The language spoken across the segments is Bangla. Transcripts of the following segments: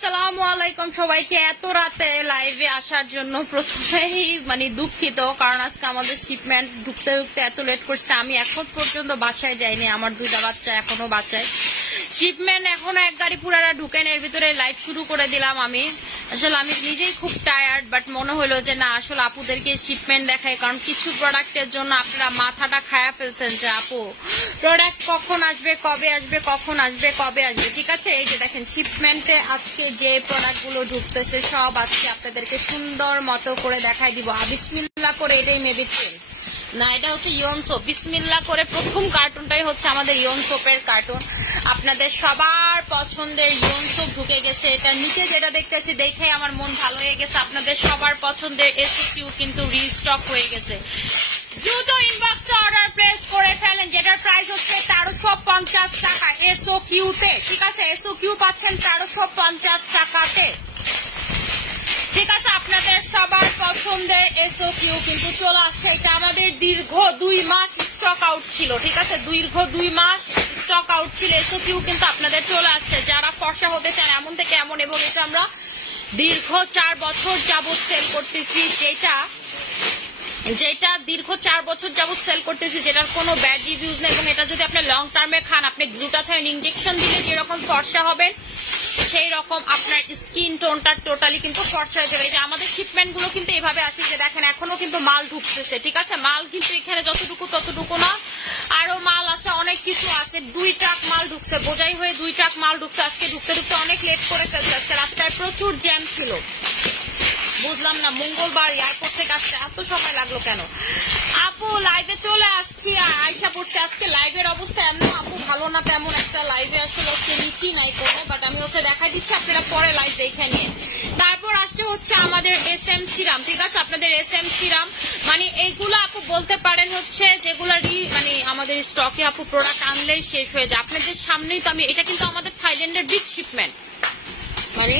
আসসালামু আলাইকুম সবাইকে। এত রাতে লাইভে আসার জন্য প্রথমেই মানে দুঃখিত, কারণ আজকে আমাদের শিপমেন্ট ঢুকতে ঢুকতে এত লেট করছে। আমি এখন পর্যন্ত বাসায় যাইনি, আমার দুইটা বাচ্চা এখনো বাসায়। শিপমেন্ট এখনো এক গাড়ি পুরারা ঢুকেন, এর ভিতরে লাইভ শুরু করে দিলাম। আমি আসলে আমি নিজেই খুব টায়ার্ড, বাট মনে হলো যে না আসলে আপুদেরকে শিপমেন্ট দেখাই, কারণ কিছু প্রোডাক্টের জন্য আপনারা মাথাটা খায়া ফেলছেন যে আপু প্রোডাক্ট কখন আসবে, কবে আসবে, কখন আসবে, কবে আসবে। ঠিক আছে, এই যে দেখেন শিপমেন্টে আজকে যে প্রোডাক্টগুলো ঢুকতেছে সব আজকে আপনাদেরকে সুন্দর মতো করে দেখাই দিব। বিসমিল্লাহ করে, এটাই মেবি তেল না, এটা হচ্ছে ইয়ন সোপ। বিসমিল্লাহ করে প্রথম কার্টুনটাই হচ্ছে আমাদের ইয়ন সোপের কার্টুন। আপনাদের সবার পছন্দের ইয়ন সোপ ঢুকে গেছে। এটার নিচে যেটা দেখতেছি দেখে আমার মন ভালো হয়ে গেছে। আপনাদের সবার পছন্দের এসকিউ কিন্তু রিস্টক হয়ে গেছে। দ্রুত ইনবক্সে অর্ডার প্লেস করে ফেলেন, যেটার প্রাইস হচ্ছে 1350 টাকা এসকিউতে। ঠিক আছে, এসকিউ পাচ্ছেন 1350 টাকাতে। ঠিক আছে, আপনাদের সবার পছন্দের এসকিউ কিন্তু চলে আসছে। এটা আমাদের দীর্ঘ 2 মাস স্টক আউট ছিল। ঠিক আছে, দীর্ঘ 2 মাস স্টক আউট ছিল এসকিউ, কিন্তু আপনাদের চলে আসছে। যারা ফর্সা হতে চান এমন থেকে এমন, এবং এটা আমরা দীর্ঘ 4 বছর যাবত সেল করতেছি, যেটা দীর্ঘ 4 বছর যাবত সেল করতেছি, যেটার কোনো ব্যাড রিভিউজ নেই। এবং এটা যদি আপনি লং টার্মে খান, আপনি গ্লুটাথাইন ইনজেকশন দিলে যেরকম ফর্সা হবেন সেই রকম আপনার স্কিন টোনটা টোটালি কিন্তু ফর্সা হয়ে যাবে। এই যে আমাদের শিপমেন্ট গুলো কিন্তু এভাবে আসে, যে দেখেন এখনো কিন্তু মাল ঢুকতেছে। ঠিক আছে, মাল কিন্তু এখানে যতটুকু ততটুকু না, আরো মাল আছে, অনেক কিছু আছে। 2 ট্রাক মাল ঢুকছে, বোঝাই হয়ে 2 ট্রাক মাল ঢুকছে। আজকে ঢুকতে ঢুকতে অনেক লেট করে ফেলছে। আজকে রাস্তায় প্রচুর জ্যাম ছিল, বুঝলাম না মঙ্গলবার এয়ারপোর্ট থেকে আসতে এত সময় লাগলো কেন। আপু লাইভে চলে আসছি, আয়সা পড়ছে। আজকে লাইভের অবস্থা এমন আপু ভালো না, তেমন একটা লাইভে আসলে আজকে নিচি নাই কোনো, বাট আমি হচ্ছে দেখাই দিচ্ছি, আপনারা পরে লাইভ দেখে নিন। তারপর আসছে হচ্ছে আমাদের SM সিরাম। ঠিক আছে, আপনাদের SM সিরাম মানে এইগুলো আপু বলতে পারেন হচ্ছে যেগুলারই মানে আমাদের স্টকে আপু প্রোডাক্ট আনলেই শেষ হয়ে যায়। আপনাদের সামনেই তো আমি, এটা কিন্তু আমাদের থাইল্যান্ডের বিগ শিপমেন্ট, মানে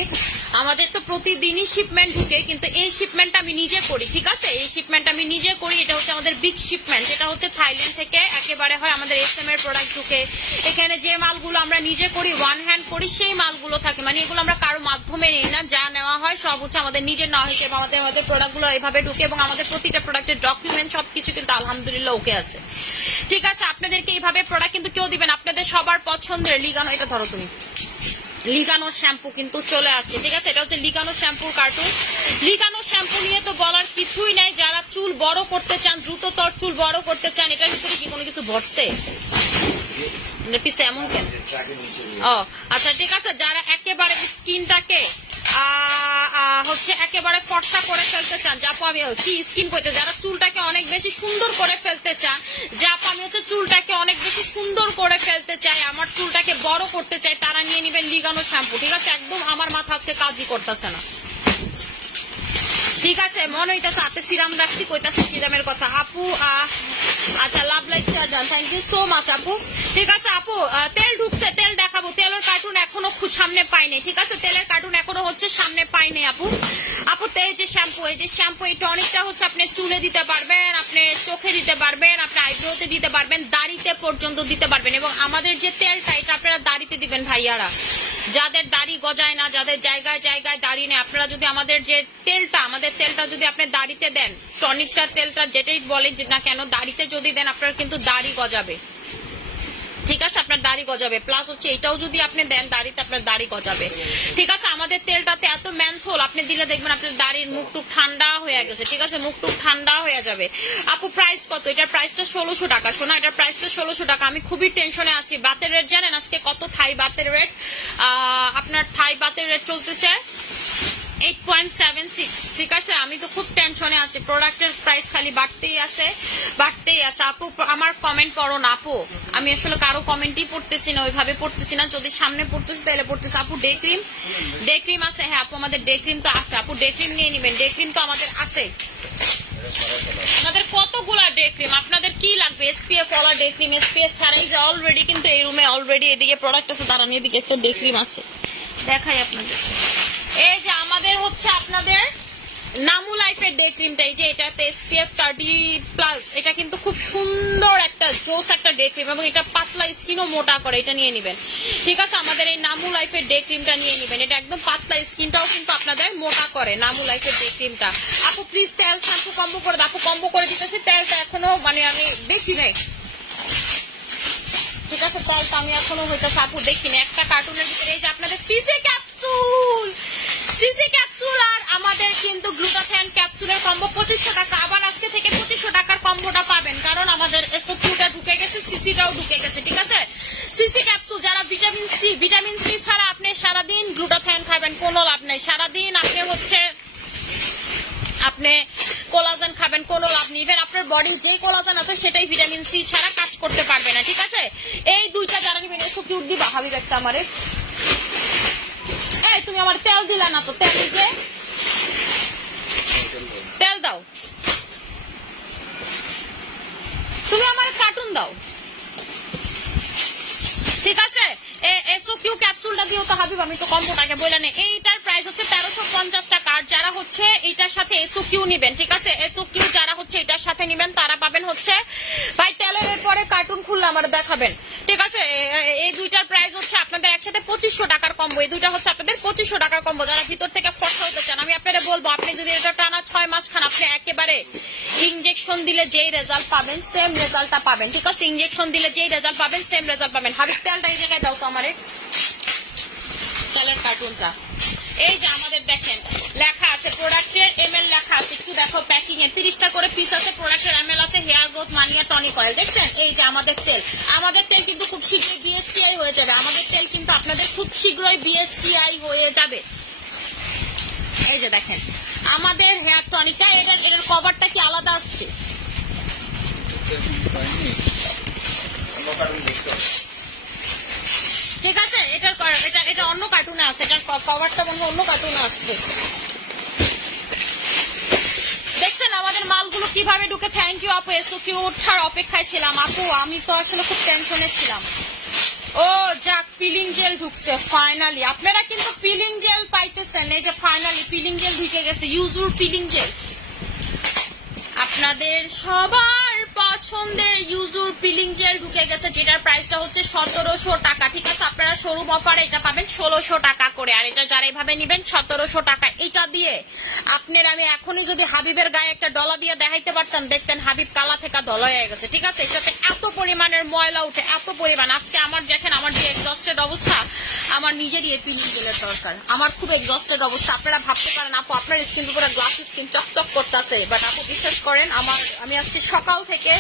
আমাদের তো প্রতিদিনই শিপমেন্ট ঢুকে, কিন্তু এই শিপমেন্ট আমি নিজে করি। ঠিক আছে, এই শিপমেন্ট আমি নিজে করি। এটা হচ্ছে আমাদের বিগ শিপমেন্ট, যেটা হচ্ছে থাইল্যান্ড থেকে একেবারে হয় আমাদের SM এর প্রোডাক্ট ঢুকে। এখানে যে মালগুলো আমরা নিজে করি, ওয়ান হ্যান্ড করি, সেই মালগুলো থাকে, মানে এগুলো আমরা কারো মাধ্যমে নেই না, যা নেওয়া হয় সব হচ্ছে আমাদের নিজের নেওয়া হয়েছে। আমাদের প্রোডাক্টগুলো এইভাবে ঢুকে, এবং আমাদের প্রতিটা প্রোডাক্টের ডকুমেন্ট সবকিছু কিন্তু আলহামদুলিল্লাহ ওকে আছে। ঠিক আছে, আপনাদেরকে এইভাবে প্রোডাক্ট কিন্তু কেউ দিবেন। আপনাদের সবার পছন্দের লিগানো, এটা ধরো তুমি, লিগানো শ্যাম্পু কিন্তু চলে আসছে। ঠিক আছে, এটা হচ্ছে লিগানো শ্যাম্পুর কার্টুন। লিগানো শ্যাম্পু নিয়ে তো বলার কিছুই নাই। যারা চুল বড় করতে চান, দ্রুততর চুল বড় করতে চান, এটার ভিতরে কি কোনো কিছু ভরছে পিছে এমন কেন? ও আচ্ছা, ঠিক আছে, যারা একেবারে স্কিনটাকে হচ্ছে একেবারে ফর্সা করে ফেলতে চান, যাপু আমি কি স্কিন কইতে, যারা চুলটাকে অনেক বেশি সুন্দর করে ফেলতে চান, যাপু আমি হচ্ছে চুলটাকে অনেক বেশি সুন্দর করে ফেলতে চাই, আমার চুলটাকে বড় করতে চাই, তারা নিয়ে নেবেন লিগানো শ্যাম্পু। ঠিক আছে, একদম আমার মাথা আজকে কাজই করতেছে না। ঠিক আছে, মনে হইতেছে হাতে সিরাম রাখছি, কইতাছে সিরামের কথা। আপু আচ্ছা, love like share done, thank you so much আপু। ঠিক আছে আপু, তেল ঢুকছে, তেল দেখাবো। তেলের কার্টুন এখনো সামনে পাইনি। ঠিক আছে, তেলের কার্টুন এখনো হচ্ছে সামনে পাইনি আপু। আপু এই যে শ্যাম্পু, এই যে শ্যাম্পু, এই টনিকটা হচ্ছে আপনি চুলে দিতে পারবেন, আপনি চোখে দিতে পারবেন, আপনি আইব্রোতে দিতে পারবেন, দাড়িতে পর্যন্ত দিতে পারবেন। এবং আমাদের যে তেলটা, এটা আপনারা দাড়িতে দিবেন ভাইয়ারা, যাদের দাড়ি গজায় না, যাদের জায়গায় জায়গায় দাড়ি নেই, আপনারা যদি আমাদের যে তেলটা, আমাদের তেলটা যদি আপনি দাড়িতে দেন, টনিকটার তেলটা যেটাই বলে না কেন, দাড়িতে যদি দেন আপনার কিন্তু দাড়ি গজাবে। ঠিক আছে, আপনার দাড়ি গজাবে। প্লাস হচ্ছে এটাও যদি আপনি দেন দাড়িতে, আপনার দাড়ি গজাবে। ঠিক আছে, আমাদের তেলটাতে এত মেন্থল আপনি দিলে দেখবেন আপনার দাড়ির মুখটুক ঠান্ডা হয়ে গেছে। ঠিক আছে, মুখটুক ঠান্ডা হয়ে যাবে। আপু প্রাইস কত? এটার প্রাইসটা 1600 টাকা। শোনা, এটার প্রাইসটা 1600 টাকা। আমি খুবই টেনশনে আছি। বাতের রেট জানেন আজকে কত? থাই বাতের রেট, আপনার থাই বাতের রেট চলতেছে 8.76। ঠিক আছে, আমি তো খুব টেনশনে আছি। প্রোডাক্টের প্রাইস খালি বাড়তেই আছে, বাড়তেই আছে। আপু আমার কমেন্ট পড়ো না আপু, আমি আসলে কারো কমেন্টই পড়তেছি না, ওইভাবে পড়তেছি না। যদি সামনে পড়তেছি তাহলে পড়তেছি। আপু ডে ক্রিম, ডে ক্রিম আছে? হ্যাঁ আপু, আমাদের ডে ক্রিম তো আছে। আপু ডে ক্রিম নিয়ে নেবেন, ডে ক্রিম তো আমাদের আছে। আমাদের কতগুলা ডে ক্রিম, আপনাদের কি লাগবে? SPF ওয়ালা ডে ক্রিম, SPF ছাড়াই যে অলরেডি কিন্তু এই রুমে অলরেডি এদিকে প্রোডাক্ট আছে, দাঁড়ান এদিকে একটা ডে ক্রিম আছে, দেখাই আপনাদের। এই যে আমাদের হচ্ছে আপনাদের নামু লাইফের ডে ক্রিমটা, এই যে এটাতে SPF 30+, এটা কিন্তু খুব সুন্দর একটা জোস একটা ডে ক্রিম এবং এটা পাতলা স্কিনও মোটা করে, এটা নিয়ে নেবেন ঠিক আছে। আমাদের এই নামু লাইফের ডে ক্রিমটা নিয়ে নেবেন, এটা একদম পাতলা, স্কিনটাও কিন্তু আপনাদের মোটা করে নামু লাইফের ডে ক্রিমটা। আপু প্লিজ তেল শ্যাম্পু কম্বো করে দাও, আপু কম্বো করে দিতেছি, তেলটা এখনো মানে আমি দেখি নাই ঠিক আছে, তেলটা আমি এখনো হইতেছে আপু দেখিনি। একটা কার্টুনের ভিতরে এই যে আপনাদের সিসি ক্যাপসুল আর আমাদের কিন্তু গ্লুটাথিয়ন ক্যাপসুলের কম্বো 2500 টাকা। আবার আজকে থেকে 2500 টাকার কম্বোটা পাবেন, কারণ আমাদের SO2টা ঢুকে গেছে, সিসিটাও ঢুকে গেছে ঠিক আছে। সিসি ক্যাপসুল যারা ভিটামিন সি ছাড়া আপনি সারাদিন গ্লুটাথিয়ন খাবেন কোনো লাভ নেই, সারাদিন আপনি কোলাজেন খাবেন কোনো লাভ নেই, ইভেন আপনার বডি যেই কোলাজেন আছে সেটাই ভিটামিন সি ছাড়া কাজ করতে পারবে না ঠিক আছে। এই দুইটা যারা নেবেন একটু কিউট দিবা হাবিব একটা আমারে, এই তুমি আমার তেল দিলা না তো, তেল দিকে তেল দাও, তুমি আমার কার্টুন দাও ঠিক আছে। SOQ ক্যাপসুলটা দিও তো হাবিব, আমি তো কম্বোটাকে বলে নেই। এইটার প্রাইস হচ্ছে 1350 টাকা, আর যারা হচ্ছে এটার সাথে SOQ নিবেন ঠিক আছে, SOQ যারা হচ্ছে এটার সাথে নিবেন তারা পাবেন হচ্ছে ভাই তেলের পরে কার্টুন খুললে আমার দেখাবেন ঠিক আছে। এই দুইটার প্রাইস হচ্ছে আপনাদের একসাথে 2500 টাকার কম্বো, এই দুইটা হচ্ছে আপনাদের 2500 টাকার কম্বো। যারা ভিতর থেকে ফর্সা হতে চান আমি আপনাদের বলবো, আপনি যদি এটা টানা 6 মাস খান আপনি একেবারে ইনজেকশন দিলে যেই রেজাল্ট পাবেন সেম রেজাল্টটা পাবেন ঠিক আছে, ইনজেকশন দিলে যেই রেজাল্ট পাবেন সেম রেজাল্ট পাবেন। হাবিব তেলটা এই জায়গায় দাও তো আমারে, তেলের কার্টুনটা। এই যে আমাদের দেখেন লেখা আছে প্রোডাক্টের ml লেখা আছে, একটু দেখো প্যাকিং এ 30টা করে পিস আছে, প্রোডাক্টের ml আছে হেয়ার গ্রোথ মানিয়া টনিক অয়েল দেখছেন। এই যে আমাদের তেল কিন্তু খুব শীঘ্রই BSTI হয়ে যাবে, আমাদের তেল কিন্তু আপনাদের খুব শীঘ্রই BSTI হয়ে যাবে। এই যে দেখেন আমাদের হেয়ার টনিকটা, এটার কভারটা কি আলাদা আসছে ঠিক আছে, এটা অন্য কার্টুনে আছে, এটার কভারটা মনে হয় অন্য কার্টুনে আসছে দেখছেন। আমাদের মালগুলো কিভাবে ঢুকে, থ্যাংক ইউ আপু, SOQ ওঠার অপেক্ষায় ছিলাম আপু, আমি তো আসলে খুব টেনশনে ছিলাম। ও যাক পিলিং জেল ঢুকছে ফাইনালি, আপনারা কিন্তু পিলিং জেল পাইতেছেন, এই যে ফাইনালি পিলিং জেল ঢুকে গেছে, ইউজুর পিলিং জেল আপনাদের সবার পছন্দের ইউজুর পিলিং জেল ঢুকে গেছে, যেটার প্রাইসটা হচ্ছে 1700 টাকা ঠিক আছে। আপনারা শোরুম অফারে এটা পাবেন 1600 টাকা করে, আর এটা যারা এইভাবে নেবেন 1700 টাকা। এটা দিয়ে আপনার আমি এখনই যদি হাবিবের গায়ে একটা ডলা দিয়ে দেখাইতে পারতাম, দেখতেন হাবিব কালা থেকে দলা হয়ে গেছে ঠিক আছে। এটাতে এত পরিমাণের ময়লা উঠে, এত পরিমাণ, আজকে আমার দেখেন আমার যে এক্সস্টেড অবস্থা, আমার নিজেরই এই পিলিং জেলের দরকার, আমার খুব এক্সস্টেড অবস্থা। আপনারা ভাবতে পারেন আপু আপনার স্কিন পুরো গ্লাস স্কিন চকচক করতেছে, বাট আপু বিশ্বাস করেন আমি আজকে সকাল থেকে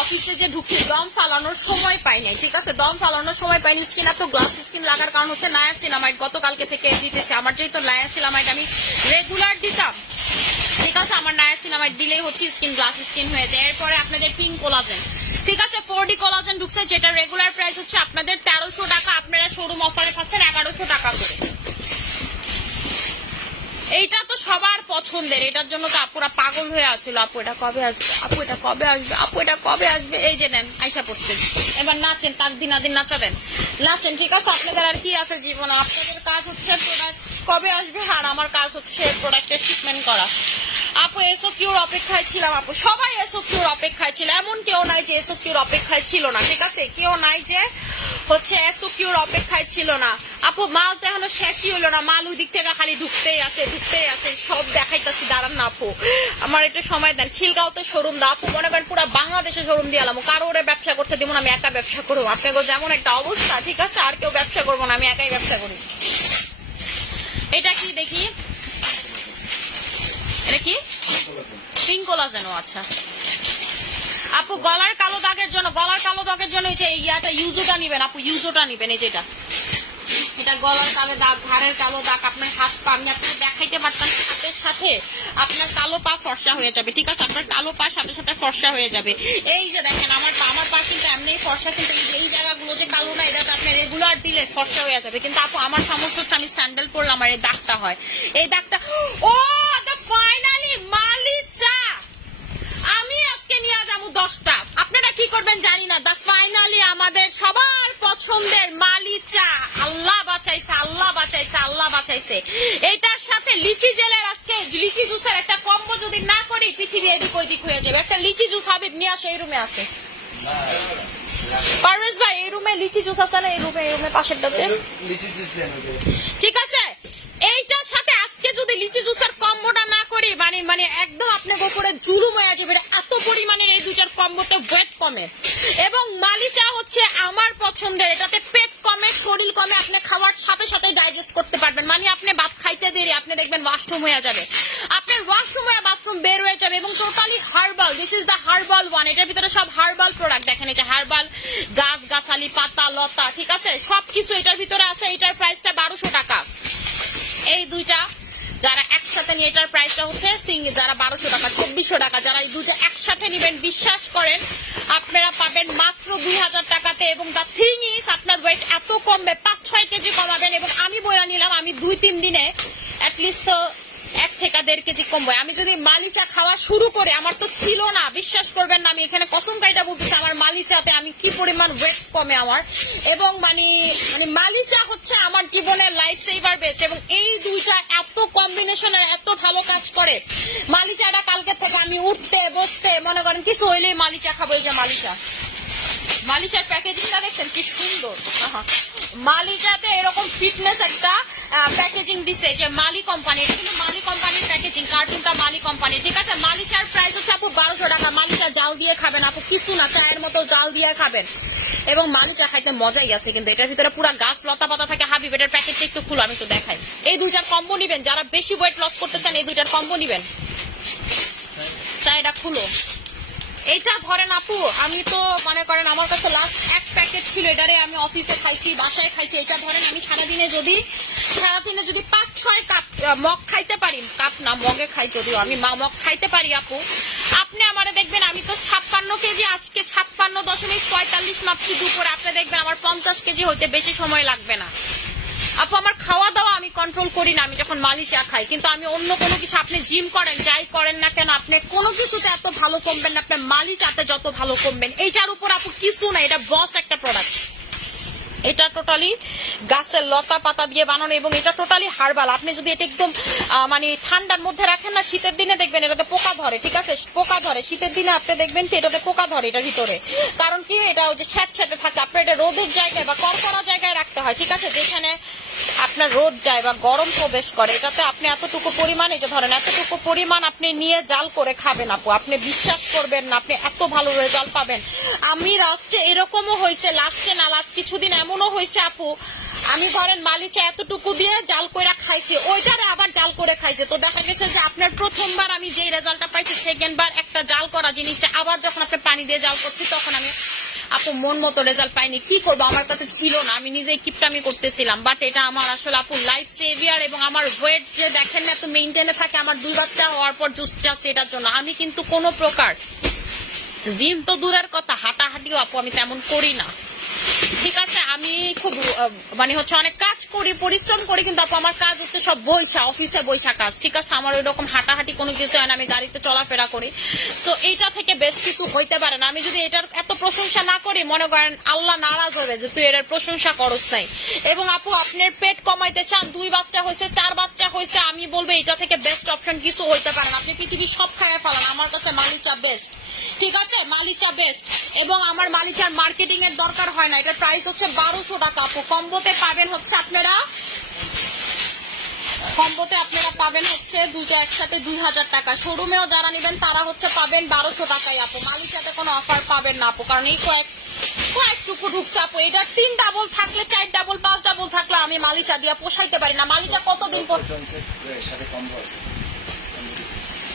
অফিসে যে ঢুকছি দম ফালানোর সময় পাই নাই ঠিক আছে, দম ফালানোর সময় পাইনি। স্কিন এত গ্লাস স্কিন লাগার কারণ হচ্ছে নায়াসিনামাইড গতকালকে থেকে দিতেছি, আমার যেহেতু নায়াসিনামাইড আমি রেগুলার দিতাম ঠিক আছে, আমার নায়াসিনামাইড দিলেই হচ্ছে স্কিন গ্লাস স্কিন হয়ে যায়। এরপরে আপনাদের পিঙ্ক কোলাজেন ঠিক আছে, 4D কোলাজেন ঢুকছে, যেটা রেগুলার প্রাইস হচ্ছে আপনাদের 1300 টাকা, আপনারা শোরুম অফারে পাচ্ছেন 1100 টাকা করে। এইটা তো সবার পছন্দের, এটার জন্য তো আপুরা পাগল হয়ে আসছিল, আপু এটা কবে আসবে, আপু এটা কবে আসবে, আপু এটা কবে আসবে। এই যে নেন আইসা পড়ছেন, এবার নাচেন, তাক দিনাদিন নাচাবেন, নাচেন ঠিক আছে। আপনাদের আর কি আছে জীবনে, আপনাদের কাজ হচ্ছে প্রোডাক্ট কবে আসবে, আর আমার কাজ হচ্ছে প্রোডাক্টের ট্রিটমেন্ট করা। আপু SOQর অপেক্ষায় ছিলাম, আপু সবাই SOQর অপেক্ষায় ছিল, এমন কেউ নাই যে SOQর অপেক্ষায় ছিল না ঠিক আছে, কেউ নাই যে হচ্ছে SOQর অপেক্ষায় ছিল না। আপু মাল তো এখনো শেষই হলো না, মাল ওই দিক থেকে খালি ঢুকতেই আছে সব দেখাইতেছি, দাঁড়ান না আপু আমার একটু সময় দেন। খিলগাঁওতে শোরুম দাও আপু, মনে করেন পুরো বাংলাদেশে শোরুম দিয়ে এলাম, কারো ওরে ব্যবসা করতে দিব না, আমি একা ব্যবসা করবো। আপনাকে যেমন একটা অবস্থা ঠিক আছে, আর কেউ ব্যবসা করবো না, আমি একাই ব্যবসা করি। এটা কি দেখি, এটা কি পিঙ্ক কোলাজেন, আচ্ছা আপু গলার কালো দাগের জন্য এই যে ইয়াটা ইউজোটা নিবেন আপু, ইউজোটা নিবেন, এই যেটা এটা গলার কালো দাগ, ঘাড়ের কালো দাগ, আপনার হাত পা আমি আপনাকে দেখাইতে পারতাম, হাতের সাথে আপনার কালো পা ফর্সা হয়ে যাবে ঠিক আছে, আপনার কালো পা সাথে সাথে ফর্সা হয়ে যাবে। এই যে দেখেন আমার পা কিন্তু এমনি ফর্সা, কিন্তু এই জায়গাগুলো যে কালো না, এটা আপনি রেগুলার দিলে ফর্সা হয়ে যাবে। কিন্তু আপু আমার সমস্যা হচ্ছে আমি স্যান্ডেল পরলে আমার এই দাগটা হয়, এই দাগটা। ও দ্য ফাইনালি মালি চা আমি আজকে নিয়ে যাবো 10টা, আপনারা কি করবেন জানি না। দা ফাইনালি আমাদের সবার পছন্দের মালি চা, আল্লাহ বাঁচাইছে, আল্লাহ বাঁচাইছে, আল্লাহ বাঁচাইছে। এইটার সাথে লিচি জেলের আজকে লিচি জুসের একটা এদিক ওইদিক হয়ে যাবে। একটা লিচি জুস হাবিব নিয়ে আসে, এই রুমে আছে। পারভেজ ভাই এই রুমে লিচি জুস আছে না? এই রুমে পাশেরটাতে লিচি জুস দেন। ঠিক আছে, এইটার সাথে আজকে যদি লিচি জুসের কম্বোটা না করি মানে একদম আপনার উপরে জুলুম হয়ে যাবে। এত পরিমাণের এই দুইটার কম্বোতে ওয়েট কমে এবং মালিচা হচ্ছে আমার পছন্দের। এটাতে পেট কমে, শরীর কমে, আপনি খাওয়ার সাথে সাথে ডাইজেস্ট করতে পারবেন। মানে আপনি ভাত খাইতে দেরি আপনি দেখবেন ওয়াশরুম হয়ে যাবে, আপনার ওয়াশরুম হয়ে বাথরুম বের হয়ে যাবে এবং totally herbal. This is the herbal one. এটার ভিতরে সব হার্বাল প্রোডাক্ট দেখেন, এই যে হার্বাল গাছ গাছালি পাতা লতা, ঠিক আছে, সবকিছু এটার ভিতরে আছে। এটার প্রাইসটা 1200 টাকা। এই দুইটা যারা একসাথে নিয়ে, এটার প্রাইসটা হচ্ছে যারা 1200 টাকা 2400 টাকা, যারা এই দুইটা একসাথে নেবেন বিশ্বাস করেন আপনারা পাবেন মাত্র 2000 টাকাতে। এবং দ্য থিং ইজ আপনার ওয়েট এত কমবে, 5-6 কেজি কমাবেন। এবং আমি বলে নিলাম আমি 2-3 দিনে অ্যাটলিস্ট তো 1 থেকে 1.5 কেজি কমবো। আমি যদি মালিচা খাওয়া শুরু করে, আমার তো ছিল না, বিশ্বাস করবেন না, আমি এখানে কসম কাইটা বলতেছি আমার মালিচাতে আমি কি পরিমাণ ওয়েট কমে আমার। এবং মানে মালিচা হচ্ছে আমার জীবনের লাইফ সেভার বেস্ট। এবং এই দুইটা এত কম্বিনেশনের এত ভালো কাজ করে। মালিচাটা কালকে থেকে আমি উঠতে বসতে মনে করেন কিছু হইলেই মালিচা খাবো। এই যে মালিচার প্যাকেজিংটা দেখছেন কি সুন্দর। মালিচাতে এরকম ফিটনেস একটা প্যাকেজিং দিছে যে মালি কোম্পানি, এটা কিন্তু মালি কোম্পানির প্যাকেজিং, কার্টুনটা মালি কোম্পানি, ঠিক আছে। মালিচার প্রাইস হচ্ছে আপু 1200 টাকা। মালিচা জাল দিয়ে খাবেন আপু, কিছু না, চায়ের মতো জাল দিয়ে খাবেন এবং মালিচা খাইতে মজাই আছে। কিন্তু এটার ভিতরে পুরো গাছ লতা পাতা থাকে। হাবিব এটার প্যাকেটটা একটু খুলো, আমি একটু দেখাই। এই দুইটার কম্বো নিবেন যারা বেশি ওয়েট লস করতে চান, এই দুইটার কম্বো নিবেন। চায়টা খুলো। এইটা ধরেন আপু আমি তো মনে করেন আমার কাছে লাস্ট 1 প্যাকেট ছিল, এটারে আমি অফিসে খাইছি, বাসায় খাইছি। এটা ধরেন আমি সারাদিনে যদি 5-6 কাপ মগ খাইতে পারি, কাপ না মগে খাই, যদিও আমি মগ খাইতে পারি আপু, আপনি আমারে দেখবেন আমি তো 56 কেজি, আজকে 56.45 মাপছি দুপুরে, আপনি দেখবেন আমার 50 কেজি হইতে বেশি সময় লাগবে না আপু। আমার খাওয়া দাওয়া আমি কন্ট্রোল করি না আমি যখন মালিচা খাই, কিন্তু আমি অন্য কোনো কিছু, আপনি জিম করেন যাই করেন না কেন, আপনি কোনো কিছুতে এত ভালো কমবেন না, আপনার মালিচাতে যত ভালো কমবেন। এইটার উপর আপু কিছু না, এটা বস একটা প্রোডাক্ট। এটা টোটালি গাছের লতা পাতা দিয়ে বানানো এবং এটা টোটালি হার্বাল। আপনি যদি এটা একদম মানে ঠান্ডার মধ্যে রাখেন না, শীতের দিনে দেখবেন এটাতে পোকা ধরে, ঠিক আছে, পোকা ধরে শীতের দিনে আপনি দেখবেন কি এটাতে পোকা ধরে এটার ভিতরে। কারণ কি এটা ওই যে স্যাঁতস্যাঁতে থাকে, আপনার এটা রোদের জায়গায় বা কড়কড়া জায়গায় রাখতে হয়, ঠিক আছে, যেখানে আপনার রোদ যায় বা গরম প্রবেশ করে। এটাতে আপনি এতটুকু পরিমাণ, এই যে ধরেন এতটুকু পরিমাণ আপনি নিয়ে জাল করে খাবেন আপু, আপনি বিশ্বাস করবেন না আপনি এত ভালো রেজাল্ট পাবেন। আমি লাস্টে এরকমও হয়েছে, লাস্টে না লাস্ট কিছুদিন এমনও হয়েছে আপু, আমি ধরেন মালিচা এতটুকু দিয়ে জাল করে খাইছি, ওইটারে আবার জাল করে খাইছে। তো দেখা গেছে যে আপনার প্রথমবার আমি যে রেজাল্টটা পাইছি, সেকেন্ড বার একটা জাল করা জিনিসটা আবার যখন আপনি পানি দিয়ে জাল করছি, তখন আমি আপু মন মতো রেজাল্ট পাইনি। কি করবো, আমার কাছে ছিল না, আমি নিজেই কিপটামি করতেছিলাম। বাট এটা আমার আসলে আপু লাইফ সেভিয়ার। এবং আমার ওয়েট যে দেখেন না এত মেইনটেনে থাকে, আমার 2 বাচ্চা হওয়ার পর জাস্ট এটার জন্য। আমি কিন্তু কোনো প্রকার জিম তো দূরের কথা, হাঁটাহাঁটিও আপু আমি তেমন করি না, ঠিক আছে। আমি খুব মানে হচ্ছে অনেক কাজ করি, পরিশ্রম করি, কিন্তু আপু আমার কাজ হচ্ছে সব বইসা, অফিসে বইসা কাজ, ঠিক আছে। আমার ওই রকম হাঁটাহাঁটি কোনো কিছু হয় না, আমি গাড়িতে চলাফেরা করি। সো এইটা থেকে বেশ কিছু হইতে পারে না। আমি যদি এটার এত প্রশংসা না করি, মনে করেন আল্লাহ নারাজ হবে যে তুই এটার প্রশংসা করস নাই। এবং আপু আপনার পেট কমাইতে চান, 2 বাচ্চা হয়েছে 4 বাচ্চা হয়েছে, আমি বলবো এটা থেকে বেস্ট অপশন কিছু হইতে পারে না। আপনি পৃথিবীর সব খাইয়ে ফেলান, আমার কাছে মালিচা বেস্ট, ঠিক আছে, মালিচা বেস্ট। এবং আমার মালিচার মার্কেটিং এর দরকার হয় না। এটার প্রাইস হচ্ছে 1200 টাকা আপু। কম্বোতে পাবেন হচ্ছে আপনারা দুইটা একসাথে 2000 টাকা। শোরুমেও যারা নেবেন তারা হচ্ছে পাবেন 1200 টাকায় আপু। মালিচাতে কোনো অফার পাবেন না আপু, কারণ এই কয়েকটুকু ঢুকছে আপু। এটা 3 ডাবল থাকলে, 4 ডাবল 5 ডাবল থাকলে আমি মালিচা দিয়া পোষাইতে পারি না। মালিচা কতদিন পর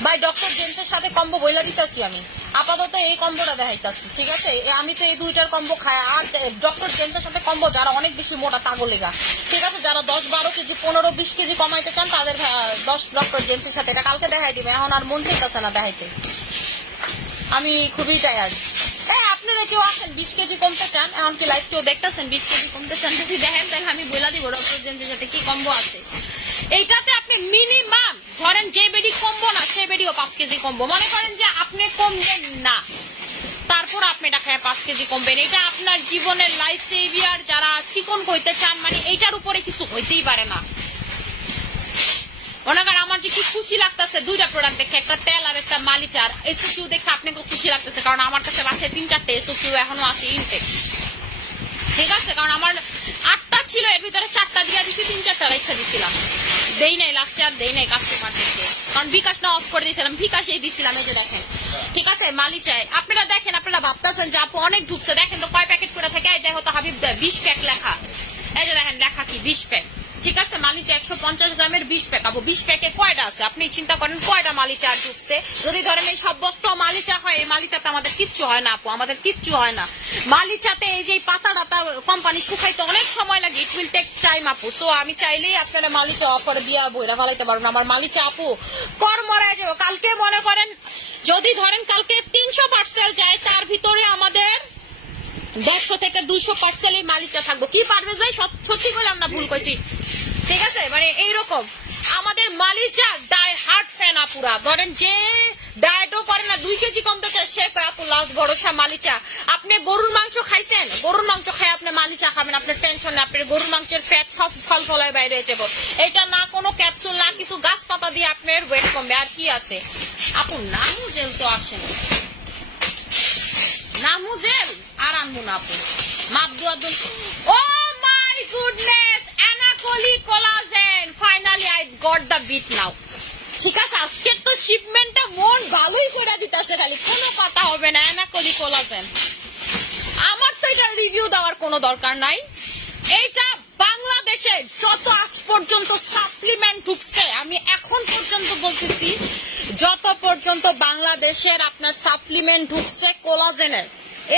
ভাই ডক্টর জেমসের সাথে কম্বো বইলা দিতেছি আমি, আপাতত এই কম্বোটা দেখাইতাছি, ঠিক আছে। আমি তো এই 2টার কম্বো খাই। আর ডক্টর জেমসের সাথে কম্বো যারা অনেক বেশি মোটা তাগলেগা, ঠিক আছে, যারা 10-12 কেজি 15-20 কেজি কমাইতে চান তাদের 10 ডক্টর জেমসের সাথে। এটা কালকে দেখাই দিবে, এখন আর মন চাইতেছে না দেখাইতে, আমি খুবই টায়ার্ড। আপনারা কেউ আছেন 20 কেজি কমতে চান, এখন কি লাইভ কেউ দেখতেছেন 20 কেজি কমতে চান, যদি দেখেন তাহলে আমি বলে দিব ডক্টর জেমসের সাথে কি কম্বো আছে। এইটাতে আপনি মিনিমাম ধরেন যে বেডি কমবো না, সে বেডিও 5 কেজি কমবো। মনে করেন যে আপনি কমবেন না, তারপর আপনি এটা খায় 5 কেজি কমবেন। এটা আপনার জীবনের লাইফ সেভিয়ার। যারা চিকন হইতে চান, মানে এইটার উপরে কিছু হইতেই পারে না। মনে করেন আমার যে কি খুশি লাগতেছে দুইটা প্রোডাক্ট দেখে, একটা তেল আর একটা মালিচার। এসওকিউ দেখে আপনাকে খুশি লাগতেছে, কারণ আমার কাছে বাসায় 3-4টা এসওকিউ এখনো আছে ইনটেক, ঠিক আছে? কারণ আমার 8টা ছিল, এর ভিতরে 4টা দিয়ে দিচ্ছি, 3-4টা রেখে দিছিলাম, দেই নাই লাস্টে, আর দেই নাই কাস্টমারদেরকে, কারণ বিকাশ না অফ করে দিয়েছিলাম, বিকাশেই দিছিলাম। এই যে দেখেন, ঠিক আছে? মালিচায় আপনারা দেখেন, আপনারা ভাবতেছেন যে আপু অনেক ঢুকছে, দেখেন তো কয় প্যাকেট করে থাকে। এই দেখো তো হাবিব 20 প্যাক লেখা, এই যে দেখেন লেখা কি 20 প্যাক, ঠিক আছে? মালিচা 150 গ্রামের 20 প্যাক। আপু 20 প্যাকে কয়টা আছে আপনি চিন্তা করেন, কয়টা মালিচা ঢুকছে? যদি ধরেন এই সব বস্তা মালিচা হয়, এই মালিচাতে আমাদের কিচ্ছু হয় না আপু, আমাদের কিচ্ছু হয় না। মালিচাতে এই যে পাতা ডাতা কোম্পানি শুকাইতে অনেক সময় লাগে, ইট উইল টেক্স টাইম আপু। সো আমি চাইলেই আপনারা মালিচা অফারে দিয়ে বইরা ফেলাইতে পারবেন। আমার মালিচা আপু কর মরায় যাবো। কালকে মনে করেন যদি ধরেন কালকে 300 পার্সেল যায়, তার ভিতরে আমাদের 150 থেকে 200 পার্সেল এই মালিচা থাকবো। কি পারবে যাই সত্যি বললাম না, ভুল কইছি, ঠিক আছে? মানে এইরকম আমাদের মালিচা ডাই হার্ট ফ্যান আপুরা, ধরেন যে ডায়েটও করে না, 2 কেজি কমতে চায়, সে কয় আপু লাস্ট ভরসা মালিচা। আপনি গরুর মাংস খাইছেন, গরুর মাংস খাই আপনি মালিচা খাবেন, আপনার টেনশন নেই, আপনার গরুর মাংসের ফ্যাট সব ফল ফলায় বাইরে হয়ে যাবো। এটা না কোনো ক্যাপসুল না কিছু, গাছ পাতা দিয়ে আপনার ওয়েট কমবে। আর কি আছে আপু? নামু জেল তো আসেন, নামু জেল আর আনবো না আপু, মাপ দুয়া দুন। ও মাই গুডনেস, অ্যানাকোলি collagen, finally I got the beat now, ঠিক আছে? আজকের তো শিপমেন্টটা মন ভালোই করে দিতেছে, খালি কোনো কথা হবে না। অ্যানাকোলি কোলাজেন, আমার তো এটা রিভিউ দেওয়ার কোনো দরকার নাই। এইটা বাংলাদেশে যত আজ পর্যন্ত সাপ্লিমেন্ট ঢুকছে, আমি এখন পর্যন্ত বলতেছি, যত পর্যন্ত বাংলাদেশের আপনার সাপ্লিমেন্ট ঢুকছে কোলাজেনের,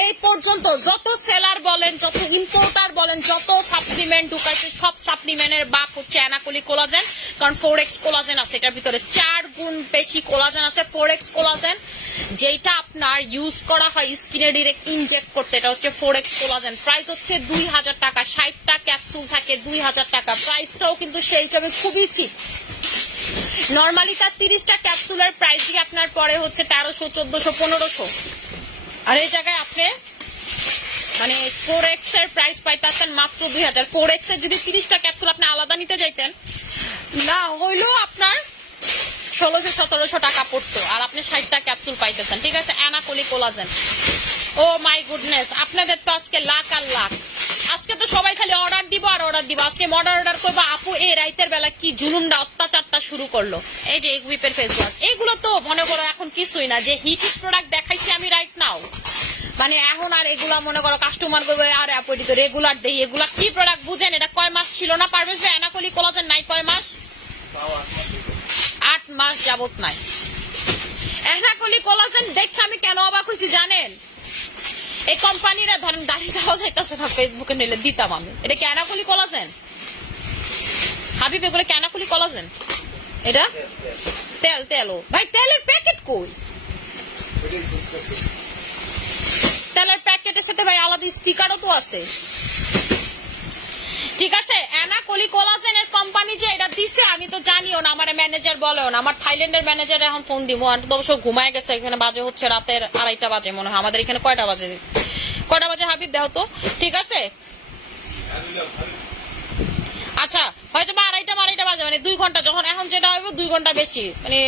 এই পর্যন্ত যত সেলার বলেন, যত ইম্পোর্টার বলেন, যত সাপ্লিমেন্ট ঢুকাইছে, সব সাপ্লিমেন্টের বাপ হচ্ছে অ্যানাকোলি কোলাজেন। কারণ 4x কোলাজেন আছে এটার ভিতরে, 4 গুণ বেশি কোলাজেন আছে। 4x কোলাজেন যেটা আপনার ইউজ করা হয় স্কিনে ডিরেক্ট ইনজেক্ট করতে, এটা হচ্ছে 4x কোলাজেন। প্রাইস হচ্ছে 2000 টাকা, 60টা ক্যাপসুল থাকে 2000 টাকা। প্রাইসটাও কিন্তু সেই হিসাবে খুবই চিপ। নর্মালি তার 30টা ক্যাপসুলের প্রাইস দিয়ে আপনার পরে হচ্ছে 1300, 1400, 1500। আর এই জায়গায় আপনি মানে 4x এর প্রাইস পাইতেছেন মাত্র 2000। 4x এর যদি 30টা ক্যাপসুল আপনি আলাদা নিতে যাইতেন, না হইলেও আপনার 1600-1700 টাকা পড়তো, আর আপনি 60টা ক্যাপসুল পাইতেছেন, ঠিক আছে? অ্যানাকোলি কোলাজেন, ও মাই গুডনেস, আপনাদের তো আজকে লাখ আর লাখ। আজকে তো সবাই খালি অর্ডার দিব আর অর্ডার দিব। আজকে অর্ডার করবো আপু, এই রাইতের বেলা কি জুলুমটা অত্যাচারটা শুরু করলো। এই যে এগুইপের ফেস ওয়াশ, এগুলো তো মনে করো এখন কিছুই না, যে হিটেড প্রোডাক্ট দেখাইছি আমি রাইট নাও, মানে এখন আর এগুলা মনে করো কাস্টমার করবে আর আপু তো রেগুলার দেই। এগুলা কি প্রোডাক্ট বুঝেন? এটা কয় মাস ছিল না পারভেজ ভাই? অ্যানাকোলি কোলাজেন নাই কয় মাস? 8 মাস যাবত নাই অ্যানাকোলি কোলাজেন। দেখে আমি কেন অবাক হয়েছি জানেন? এই কোম্পানিরা ধরেন গাড়ি যাওয়া যাইতেছে না, ফেসবুকে নিলে দিতাম আমি। এটা কি অ্যানাকোলি কোলাজেন হাবিব? এগুলো কি অ্যানাকোলি কোলাজেন? এটা তেল, তেলও ভাই, তেলের প্যাকেট কই? তেলের প্যাকেটের সাথে ভাই আলাদা স্টিকারও তো আছে, ঠিক আছে? অ্যানাকোলি কোলাজেনের কোম্পানি যে এটা দিছে আমি তো জানিও না, আমার ম্যানেজার বলেও না। আমার থাইল্যান্ডের ম্যানেজার এখন ফোন দিব, অবশ্য ঘুমায় গেছে। এখানে বাজে হচ্ছে রাতের 2:30 বাজে মনে হয়। আমাদের এখানে কয়টা বাজে? কয়টা বাজে হাবিব দেও তো, ঠিক আছে? আচ্ছা হয়তো বা 2:30 বাজে, মানে 2 ঘন্টা। যখন এখন যেটা হবে 2 ঘন্টা বেশি, মানে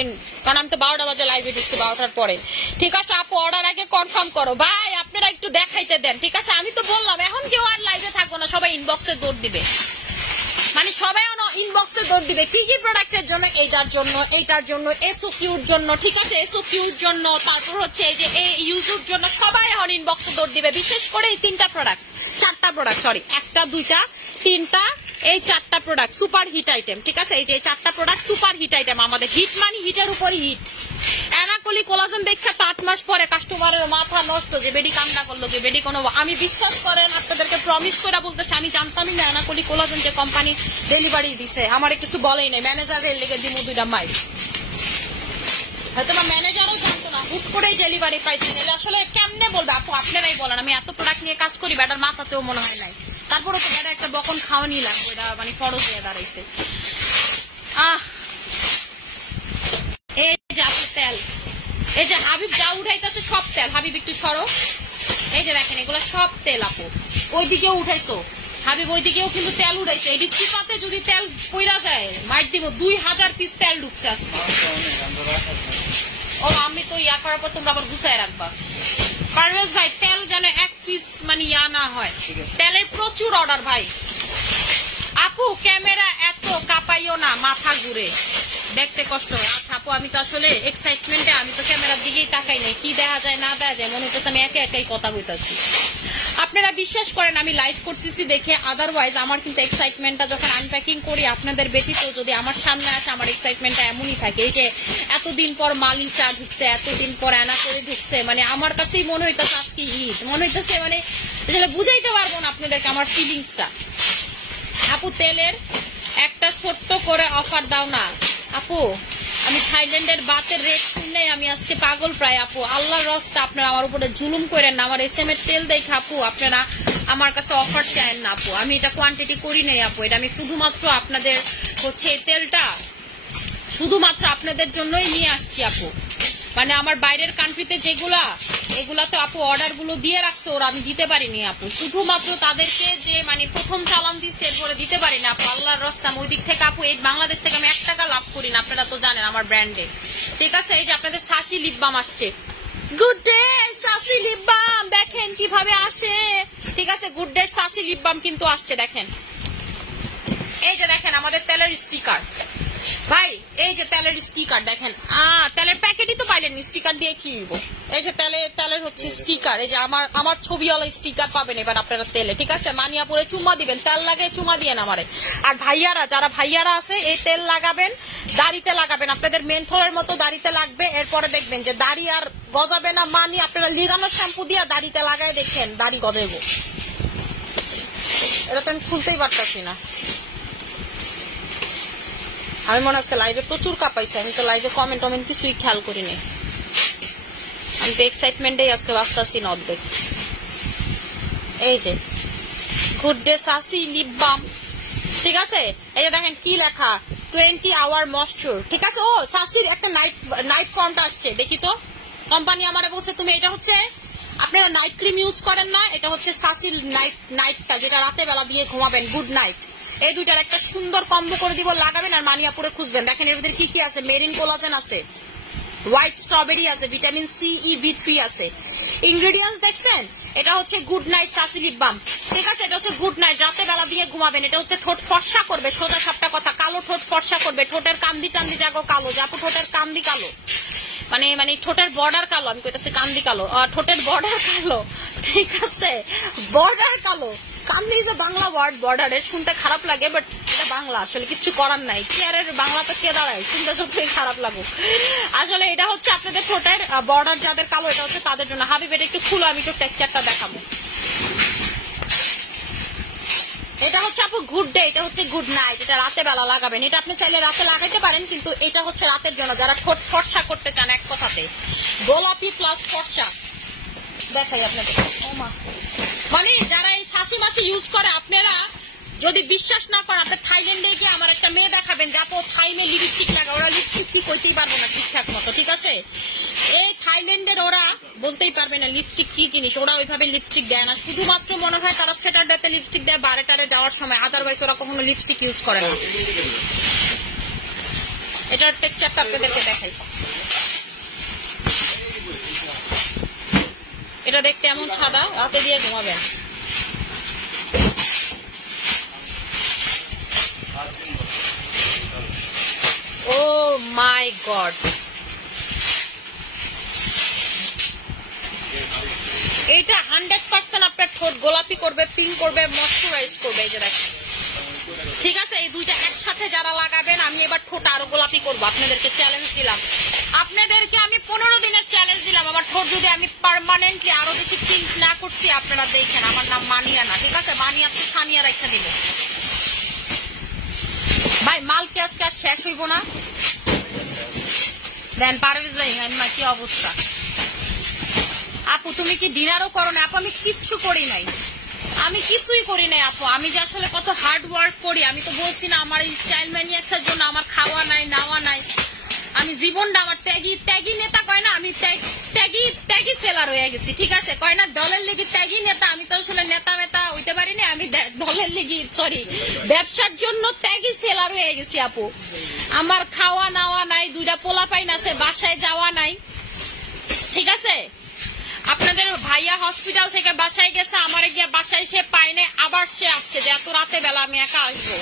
কারণ আমি তো 12টা বাজে লাইভে ঢুকছি, 12টার পরে, ঠিক আছে? আপু অর্ডার আগে কনফার্ম করো ভাই, আপনারা একটু দেখাইতে দেন, ঠিক আছে? আমি তো বললাম এখন কেউ আর লাইভে থাকবো না, সবাই ইনবক্সে দৌড় দিবে, মানে সবাই ইনবক্সে দৌড় দিবে। কি কি প্রোডাক্টের জন্য? এইটার জন্য, এইটার জন্য, এসওকিউর জন্য, ঠিক আছে? এসওকিউর জন্য, তারপর হচ্ছে এই যে ইউজুর জন্য, সবাই এখন ইনবক্সে দৌড় দিবে। বিশেষ করে এই 3টা প্রোডাক্ট, 4টা প্রোডাক্ট, সরি 1টা 2টা 3টা, এই 4টা প্রোডাক্ট সুপার হিট আইটেম, ঠিক আছে? এই যে 4টা প্রোডাক্ট সুপার হিট আইটেম। আমাদের হিট মানে হিটের উপরই হিট। অ্যানাকোলি কোলাজেন দেখা তো 8 মাস পরে কাস্টমারের মাথা নষ্ট, যে বেডি কান্না করলো, যে বেডি কোনো। আমি বিশ্বাস করেন আপনাদেরকে প্রমিস করে বলতেছি, আমি জানতামই না অ্যানাকোলি কোলাজেন যে কোম্পানি ডেলিভারি দিছে, আমারে কিছু বলেই নাই। ম্যানেজারের লেগে দিমু 2টা মাইল, হয়তো বা ম্যানেজারও জানতো না, হুট করেই ডেলিভারি পাইছে। নাহলে আসলে কেমনে বলবো আপু, আপনারাই বলেন। আমি এত প্রোডাক্ট নিয়ে কাজ করি, ব্যাটার মাথাতেও মনে হয় নাই। তারপরে তো ব্যাটা একটা বকন খাওয়া নিলাম, ওইটা মানে ফরজ হয়ে দাঁড়াইছে। এই যে আপু তেল, এই যে হাবিব যা উঠাইতেছে সব তেল। হাবিব একটু সরো, এই যে দেখেন এগুলো সব তেল আপু। ওইদিকেও উঠাইছো, হাবিব ওইদিকেও কিন্তু তেল উড়াইছে, এটি চিপাতে যদি তেল পইরা যায় মাইট দিব। 2000 পিস তেল ঢুকছে আজকে। ও আমি তো ইয়া করার পর তোমরা আবার গুছায় রাখবা। পারভেজ ভাই তেল যেন 1 পিস মানে ইয়া না হয়, তেলের প্রচুর অর্ডার ভাই। আপু ক্যামেরা এত কাঁপাইও না, মাথা ঘুরে দেখতে কষ্ট হয়। আচ্ছা আপু আমি তো আসলে এক্সাইটমেন্টে আমি তো ক্যামেরার দিকেই তাকাই নাই, কি দেখা যায় না দেখা যায় মনে হচ্ছে আমি একে একাই কথা কইতাছি। আপনারা বিশ্বাস করেন আমি লাইভ করতেছি দেখে, আদারওয়াইজ আমার কিন্তু এক্সাইটমেন্টটা যখন আনপ্যাকিং করি আপনাদের ব্যতীত যদি আমার সামনে আসে আমার এক্সাইটমেন্টটা এমনই থাকে। এই যে এতদিন পর মালি চা ঢুকছে, এতদিন পর এনা করে ঢুকছে, মানে আমার কাছেই মনে হইতেছে আজকে ঈদ, মনে হইতেছে মানে বুঝাইতে পারবো না আপনাদেরকে আমার ফিলিংসটা। আপু তেলের একটা ছোট্ট করে অফার দাও না আপু। আমি থাইল্যান্ডের বাতের রেট শুনলে আমি আজকে পাগল প্রায় আপু। আল্লাহর রাস্তা আপনারা আমার উপরে জুলুম করেন না, আমার এসএম এর তেল দেখে আপু আপনারা আমার কাছে অফার চায়েন না আপু। আমি এটা কোয়ান্টিটি করি নাই আপু, এটা আমি শুধুমাত্র আপনাদের হচ্ছে এই তেলটা শুধুমাত্র আপনাদের জন্যই নিয়ে আসছি আপু। মানে আমার বাইরের কান্ট্রিতে যেগুলা এগুলা তো আপু অর্ডার গুলো দিয়ে রাখছে ওরা, আমি দিতে পারিনি আপু। শুধুমাত্র তাদেরকে যে মানে প্রথম চালান দিচ্ছে এরপরে দিতে পারি না আপু। আল্লাহর রাস্তা ওই দিক থেকে আপু এই বাংলাদেশ থেকে আমি 1 টাকা লাভ করি না, আপনারা তো জানেন আমার ব্র্যান্ডে। ঠিক আছে এই যে আপনাদের সাসি লিপ বাম আসছে, গুড ডে সাসি লিপ বাম দেখেন কিভাবে আসে। ঠিক আছে গুড ডে সাসি লিপ বাম কিন্তু আসছে দেখেন। এই যে দেখেন আমাদের তেলের স্টিকার ভাই, এই যে তেলের স্টিকার দেখেন। তেলের প্যাকেটই তো পাইলেন, স্টিকার দিয়ে কি হইব। এই যে তেলের হচ্ছে স্টিকার, এই যে আমার ছবিওয়ালা স্টিকার পাবেন এবার আপনারা তেলে। ঠিক আছে মানিয়াপুরে চুমা দিবেন, তেল লাগে চুমা দিয়েন আমারে। আর ভাইয়ারা যারা ভাইয়ারা আছে এই তেল লাগাবেন, দাড়িতে লাগাবেন, আপনাদের মেন্থলের মতো দাড়িতে লাগবে। এরপরে দেখবেন যে দাড়ি আর গজাবে না, মানি আপনারা লিগানো শ্যাম্পু দিয়ে দাড়িতে লাগায় দেখেন দাড়ি গজাইব। এটা তো আমি খুলতেই পারতাছি না। আমি মনে আজকে লাইভে প্রচুর কাঁপাইছি, আমি তো লাইভে কমেন্ট কিছুই খেয়াল করিনি। আমি তো এক্সাইটমেন্টেই আজকে বাঁচতাছি না অর্ধেক। এই যে গুড ডে সাসি লিপ বাম। ঠিক আছে এই যে দেখেন কি লেখা 20 আওয়ার ময়েশ্চার। ঠিক আছে ও সাসির একটা নাইট ফর্মটা আসছে, দেখি তো। কোম্পানি আমারে বলছে তুমি এটা হচ্ছে আপনারা নাইট ক্রিম ইউজ করেন না, এটা হচ্ছে সাসির নাইটটা যেটা রাতে বেলা দিয়ে ঘুমাবেন, গুড নাইট। এই দুইটার একটা সুন্দর কম্বো করে দিব, লাগাবেন আর মানিয়াপুরে খুঁজবেন। দেখেন এর ভিতরে কি কি আছে, মেরিন কোলাজেন আছে, হোয়াইট স্ট্রবেরি আছে, ভিটামিন সি ই B3 আছে। ইনগ্রেডিয়েন্টস দেখছেন, এটা হচ্ছে গুড নাইট সাসি লিপ বাম। ঠিক আছে এটা হচ্ছে গুড নাইট, রাতে বেলা দিয়ে ঘুমাবেন। এটা হচ্ছে ঠোঁট ফর্সা করবে, সোজা সাপটা কথা, কালো ঠোঁট ফর্সা করবে। ঠোঁটের কান্দি টান্দি জাগো কালো, যাপু ঠোঁটের কান্দি কালো, মানে ঠোঁটের বর্ডার কালো, আমি কইতাছি কান্দি কালো, ঠোঁটের বর্ডার কালো। ঠিক আছে বর্ডার কালো, কান্দি ইজ এ বাংলা ওয়ার্ড, বর্ডারের শুনতে খারাপ লাগে বাট এটা বাংলা, আসলে কিছু করার নাই। চেয়ারের বাংলাতে কে দাঁড়ায়, শুনতে যতই খারাপ লাগুক। আসলে এটা হচ্ছে আপনাদের ঠোঁটের বর্ডার যাদের কালো, এটা হচ্ছে তাদের জন্য। হাবিব এটা একটু খুলো, আমি একটু টেক্সচারটা দেখাবো। এটা হচ্ছে আপু গুড ডে, এটা হচ্ছে গুড নাইট, এটা রাতে বেলা লাগাবেন। এটা আপনি চাইলে রাতে লাগাইতে পারেন, কিন্তু এটা হচ্ছে রাতের জন্য যারা ঠোঁট ফর্সা করতে চান। এক কথাতে গোলাপি প্লাস ফর্সা দেখাই আপনাদের, মানে যারা এই শাসি মাসি ইউজ করে আপনারা যদি বিশ্বাস না করেন, আপনি থাইল্যান্ডে গিয়ে আমার একটা মেয়ে দেখাবেন যে আপু থাইমে লিপস্টিক লাগা, ওরা লিপস্টিক কি কইতেই পারবো না ঠিকঠাক মতো। ঠিক আছে এই থাইল্যান্ডের ওরা বলতেই পারবে না লিপস্টিক কি জিনিস, ওরা ওইভাবে লিপস্টিক দেয় না। শুধুমাত্র মনে হয় তারা স্যাটারডেতে লিপস্টিক দেয় বারে টারে যাওয়ার সময়, আদারওয়াইজ ওরা কখনো লিপস্টিক ইউজ করে না। এটার টেক্সচারটা আপনাদেরকে দেখাই, এটা দেখতে এমন সাদা, রাতে দিয়ে ঘুমাবেন। ও মাই গড, এটা 100% আপনার ঠোঁট গোলাপি করবে, পিঙ্ক করবে, ময়শ্চারাইজ করবে। এই যে দেখেন ঠিক আছে এই দুইটা একসাথে যারা লাগাবেন, আমি এবার ঠোঁট আরো গোলাপি করবো। আপনাদেরকে চ্যালেঞ্জ দিলাম, আপনাদেরকে আমি 15 দিনের চ্যালেঞ্জ দিলাম। আমার ঠোঁট যদি আমি পার্মানেন্টলি আরো বেশি পিঙ্ক না করছি, আপনারা দেখেন। আমার নাম মানিয়া না, ঠিক আছে মানিয়া তো সানিয়া রেখে দিল। ভাই মাল কি আজকে আর শেষ হইব না? দেন পারভেজ ভাই আমার কি অবস্থা? আপু তুমি কি ডিনারও করো না? আপু আমি কিচ্ছু করি নাই, আমি কিছুই করি নাই আপু। আমি যে আসলে কত হার্ড ওয়ার্ক করি, আমি তো বলছি না আমার এই স্টাইল ম্যানিয়াক্সের জন্য আমার খাওয়া নাই নাওয়া নাই। আমি জীবনটা আমার ত্যাগী নেতা কয় না, আমি ত্যাগী সেলার হয়ে গেছি, ঠিক আছে? কয় না দলের লিগে ত্যাগী নেতা, আমি তো আসলে নেতা মেতা হইতে পারিনি, আমি দলের লিগে সরি ব্যবসার জন্য ত্যাগী সেলার হয়ে গেছি আপু। আমার খাওয়া নাওয়া নাই, 2টা পোলা পাইন আছে, বাসায় যাওয়া নাই, ঠিক আছে? আপনাদের ভাইয়া হসপিটাল থেকে বাসায় গেছে, আমারে গিয়ে বাসায় সে পায় নাই, আবার সে আসছে যে এত রাতে বেলা আমি একা আসবো,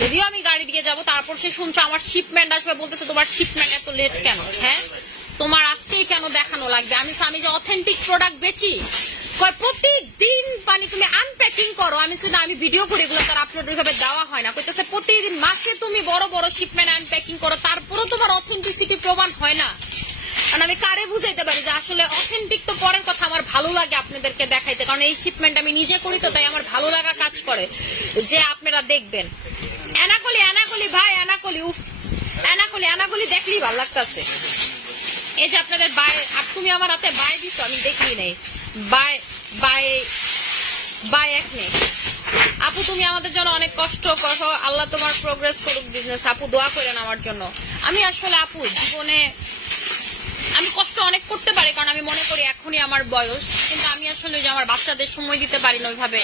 যদিও আমি গাড়ি দিয়ে যাবো। তারপর সে শুনছে আমার শিপমেন্ট আসবে, বলতেছে তোমার শিপমেন্ট এত লেট কেন? হ্যাঁ, তোমার আজকেই কেন দেখানো লাগবে? আমি যে অথেন্টিক প্রোডাক্ট বেচি, কয় প্রতিদিন পানি তুমি আনপ্যাকিং করো। আমি শুধু আমি ভিডিও করে এগুলো তার আপলোড ওইভাবে দেওয়া হয় না। কইতেছে প্রতিদিন মাসে তুমি বড় বড় শিপমেন্ট আনপ্যাকিং করো, তারপরও তোমার অথেন্টিসিটি প্রমাণ হয় না। কারণ আমি কারে বুঝাইতে পারি যে আসলে অথেন্টিক তো পরের কথা, আমার ভালো লাগে আপনাদেরকে দেখাইতে, কারণ এই শিপমেন্ট আমি নিজে করি তো, তাই আমার ভালো লাগা কাজ করে যে আপনারা দেখবেন। অ্যানাকলি ভাই, অ্যানাকলি দেখলেই ভালো লাগতেছে। এই যে আপনাদের বাই, আর তুমি আমার হাতে বাই দিছো, আমি দেখলি নাই বাই এক নেই আপু, তুমি আমাদের জন্য অনেক কষ্ট করো, আল্লাহ তোমার প্রোগ্রেস করুক বিজনেস। আপু দোয়া করেন আমার জন্য। আমি আসলে আপু জীবনে আমি কষ্ট অনেক করতে পারি, কারণ আমি মনে করি এখনই আমার বয়স, কিন্তু আমি আসলে যে আমার বাচ্চাদের সময় দিতে পারি না ওইভাবে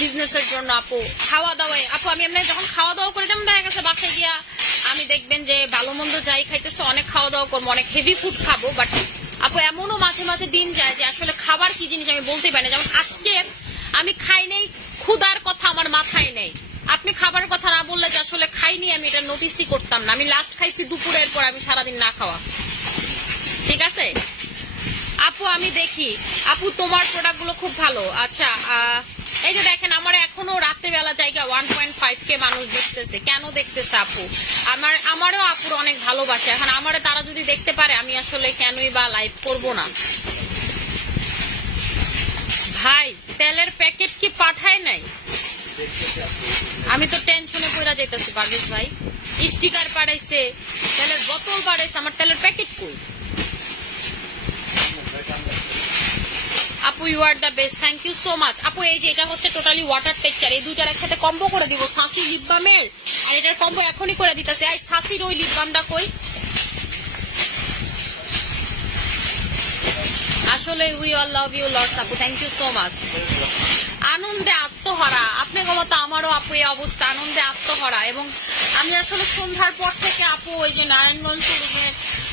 বিজনেসের জন্য। আপু খাওয়া দাওয়ায়, আপু আমি এমনি যখন খাওয়া দাওয়া করে, যেমন দেখা গেছে বাসায় গিয়া আমি দেখবেন যে ভালো মন্দ যাই খাইতেছে, অনেক খাওয়া দাওয়া করবো, অনেক হেভি ফুড খাবো, বাট আপু এমনও মাঝে মাঝে দিন যায় যে আসলে খাবার কি জিনিস আমি বলতে পারি না। যেমন আজকে আমি খাই নেই, ক্ষুধার কথা আমার মাথায় নেই, আপনি খাবারের কথা না বললে যে আসলে খাইনি আমি এটা নোটিসই করতাম না। আমি লাস্ট খাইছি দুপুরের পর, আমি সারাদিন না খাওয়া, ঠিক আছে? আপু আমি দেখি, আপু তোমার প্রোডাক্ট গুলো খুব ভালো। আচ্ছা এই যে দেখেন আমার এখনো রাতে বেলা জায়গা 1.5K মানুষ দেখতেছে। কেন দেখতেছে আপু? আমারও আপুর অনেক ভালোবাসে। এখন আমারে তারা যদি দেখতে পারে, আমি আসলে কেনই বা লাইভ করব না। ভাই তেলের প্যাকেট কি পাঠায় নাই? আমি তো টেনশনে পড়া যাইতেছি পারভেজ ভাই। স্টিকার পাঠাইছে, তেলের বোতল পাঠাইছে, আমার তেলের প্যাকেট কই? আপু you are the best, thank you so much. আপু এই যে এটা হচ্ছে টোটালি ওয়াটার টেক্সচার, এই দুইটার একসাথে কম্বো করে দিব, সাঁচি লিপ বামের আর এটার কম্বো এখনই করে দিতেছে। এই সাঁচির ওই লিপ বামটা কই? আসলে we all love you lords আপু, থ্যাংক ইউ সো মাচ। আনন্দে আত্মহারা, আপনি গমতো আমারও আপু এই অবস্থা, আনন্দে আত্মহারা। এবং আমি আসলে সন্ধ্যার পর থেকে আপু ওই যে নারায়ণগঞ্জ শোরুমে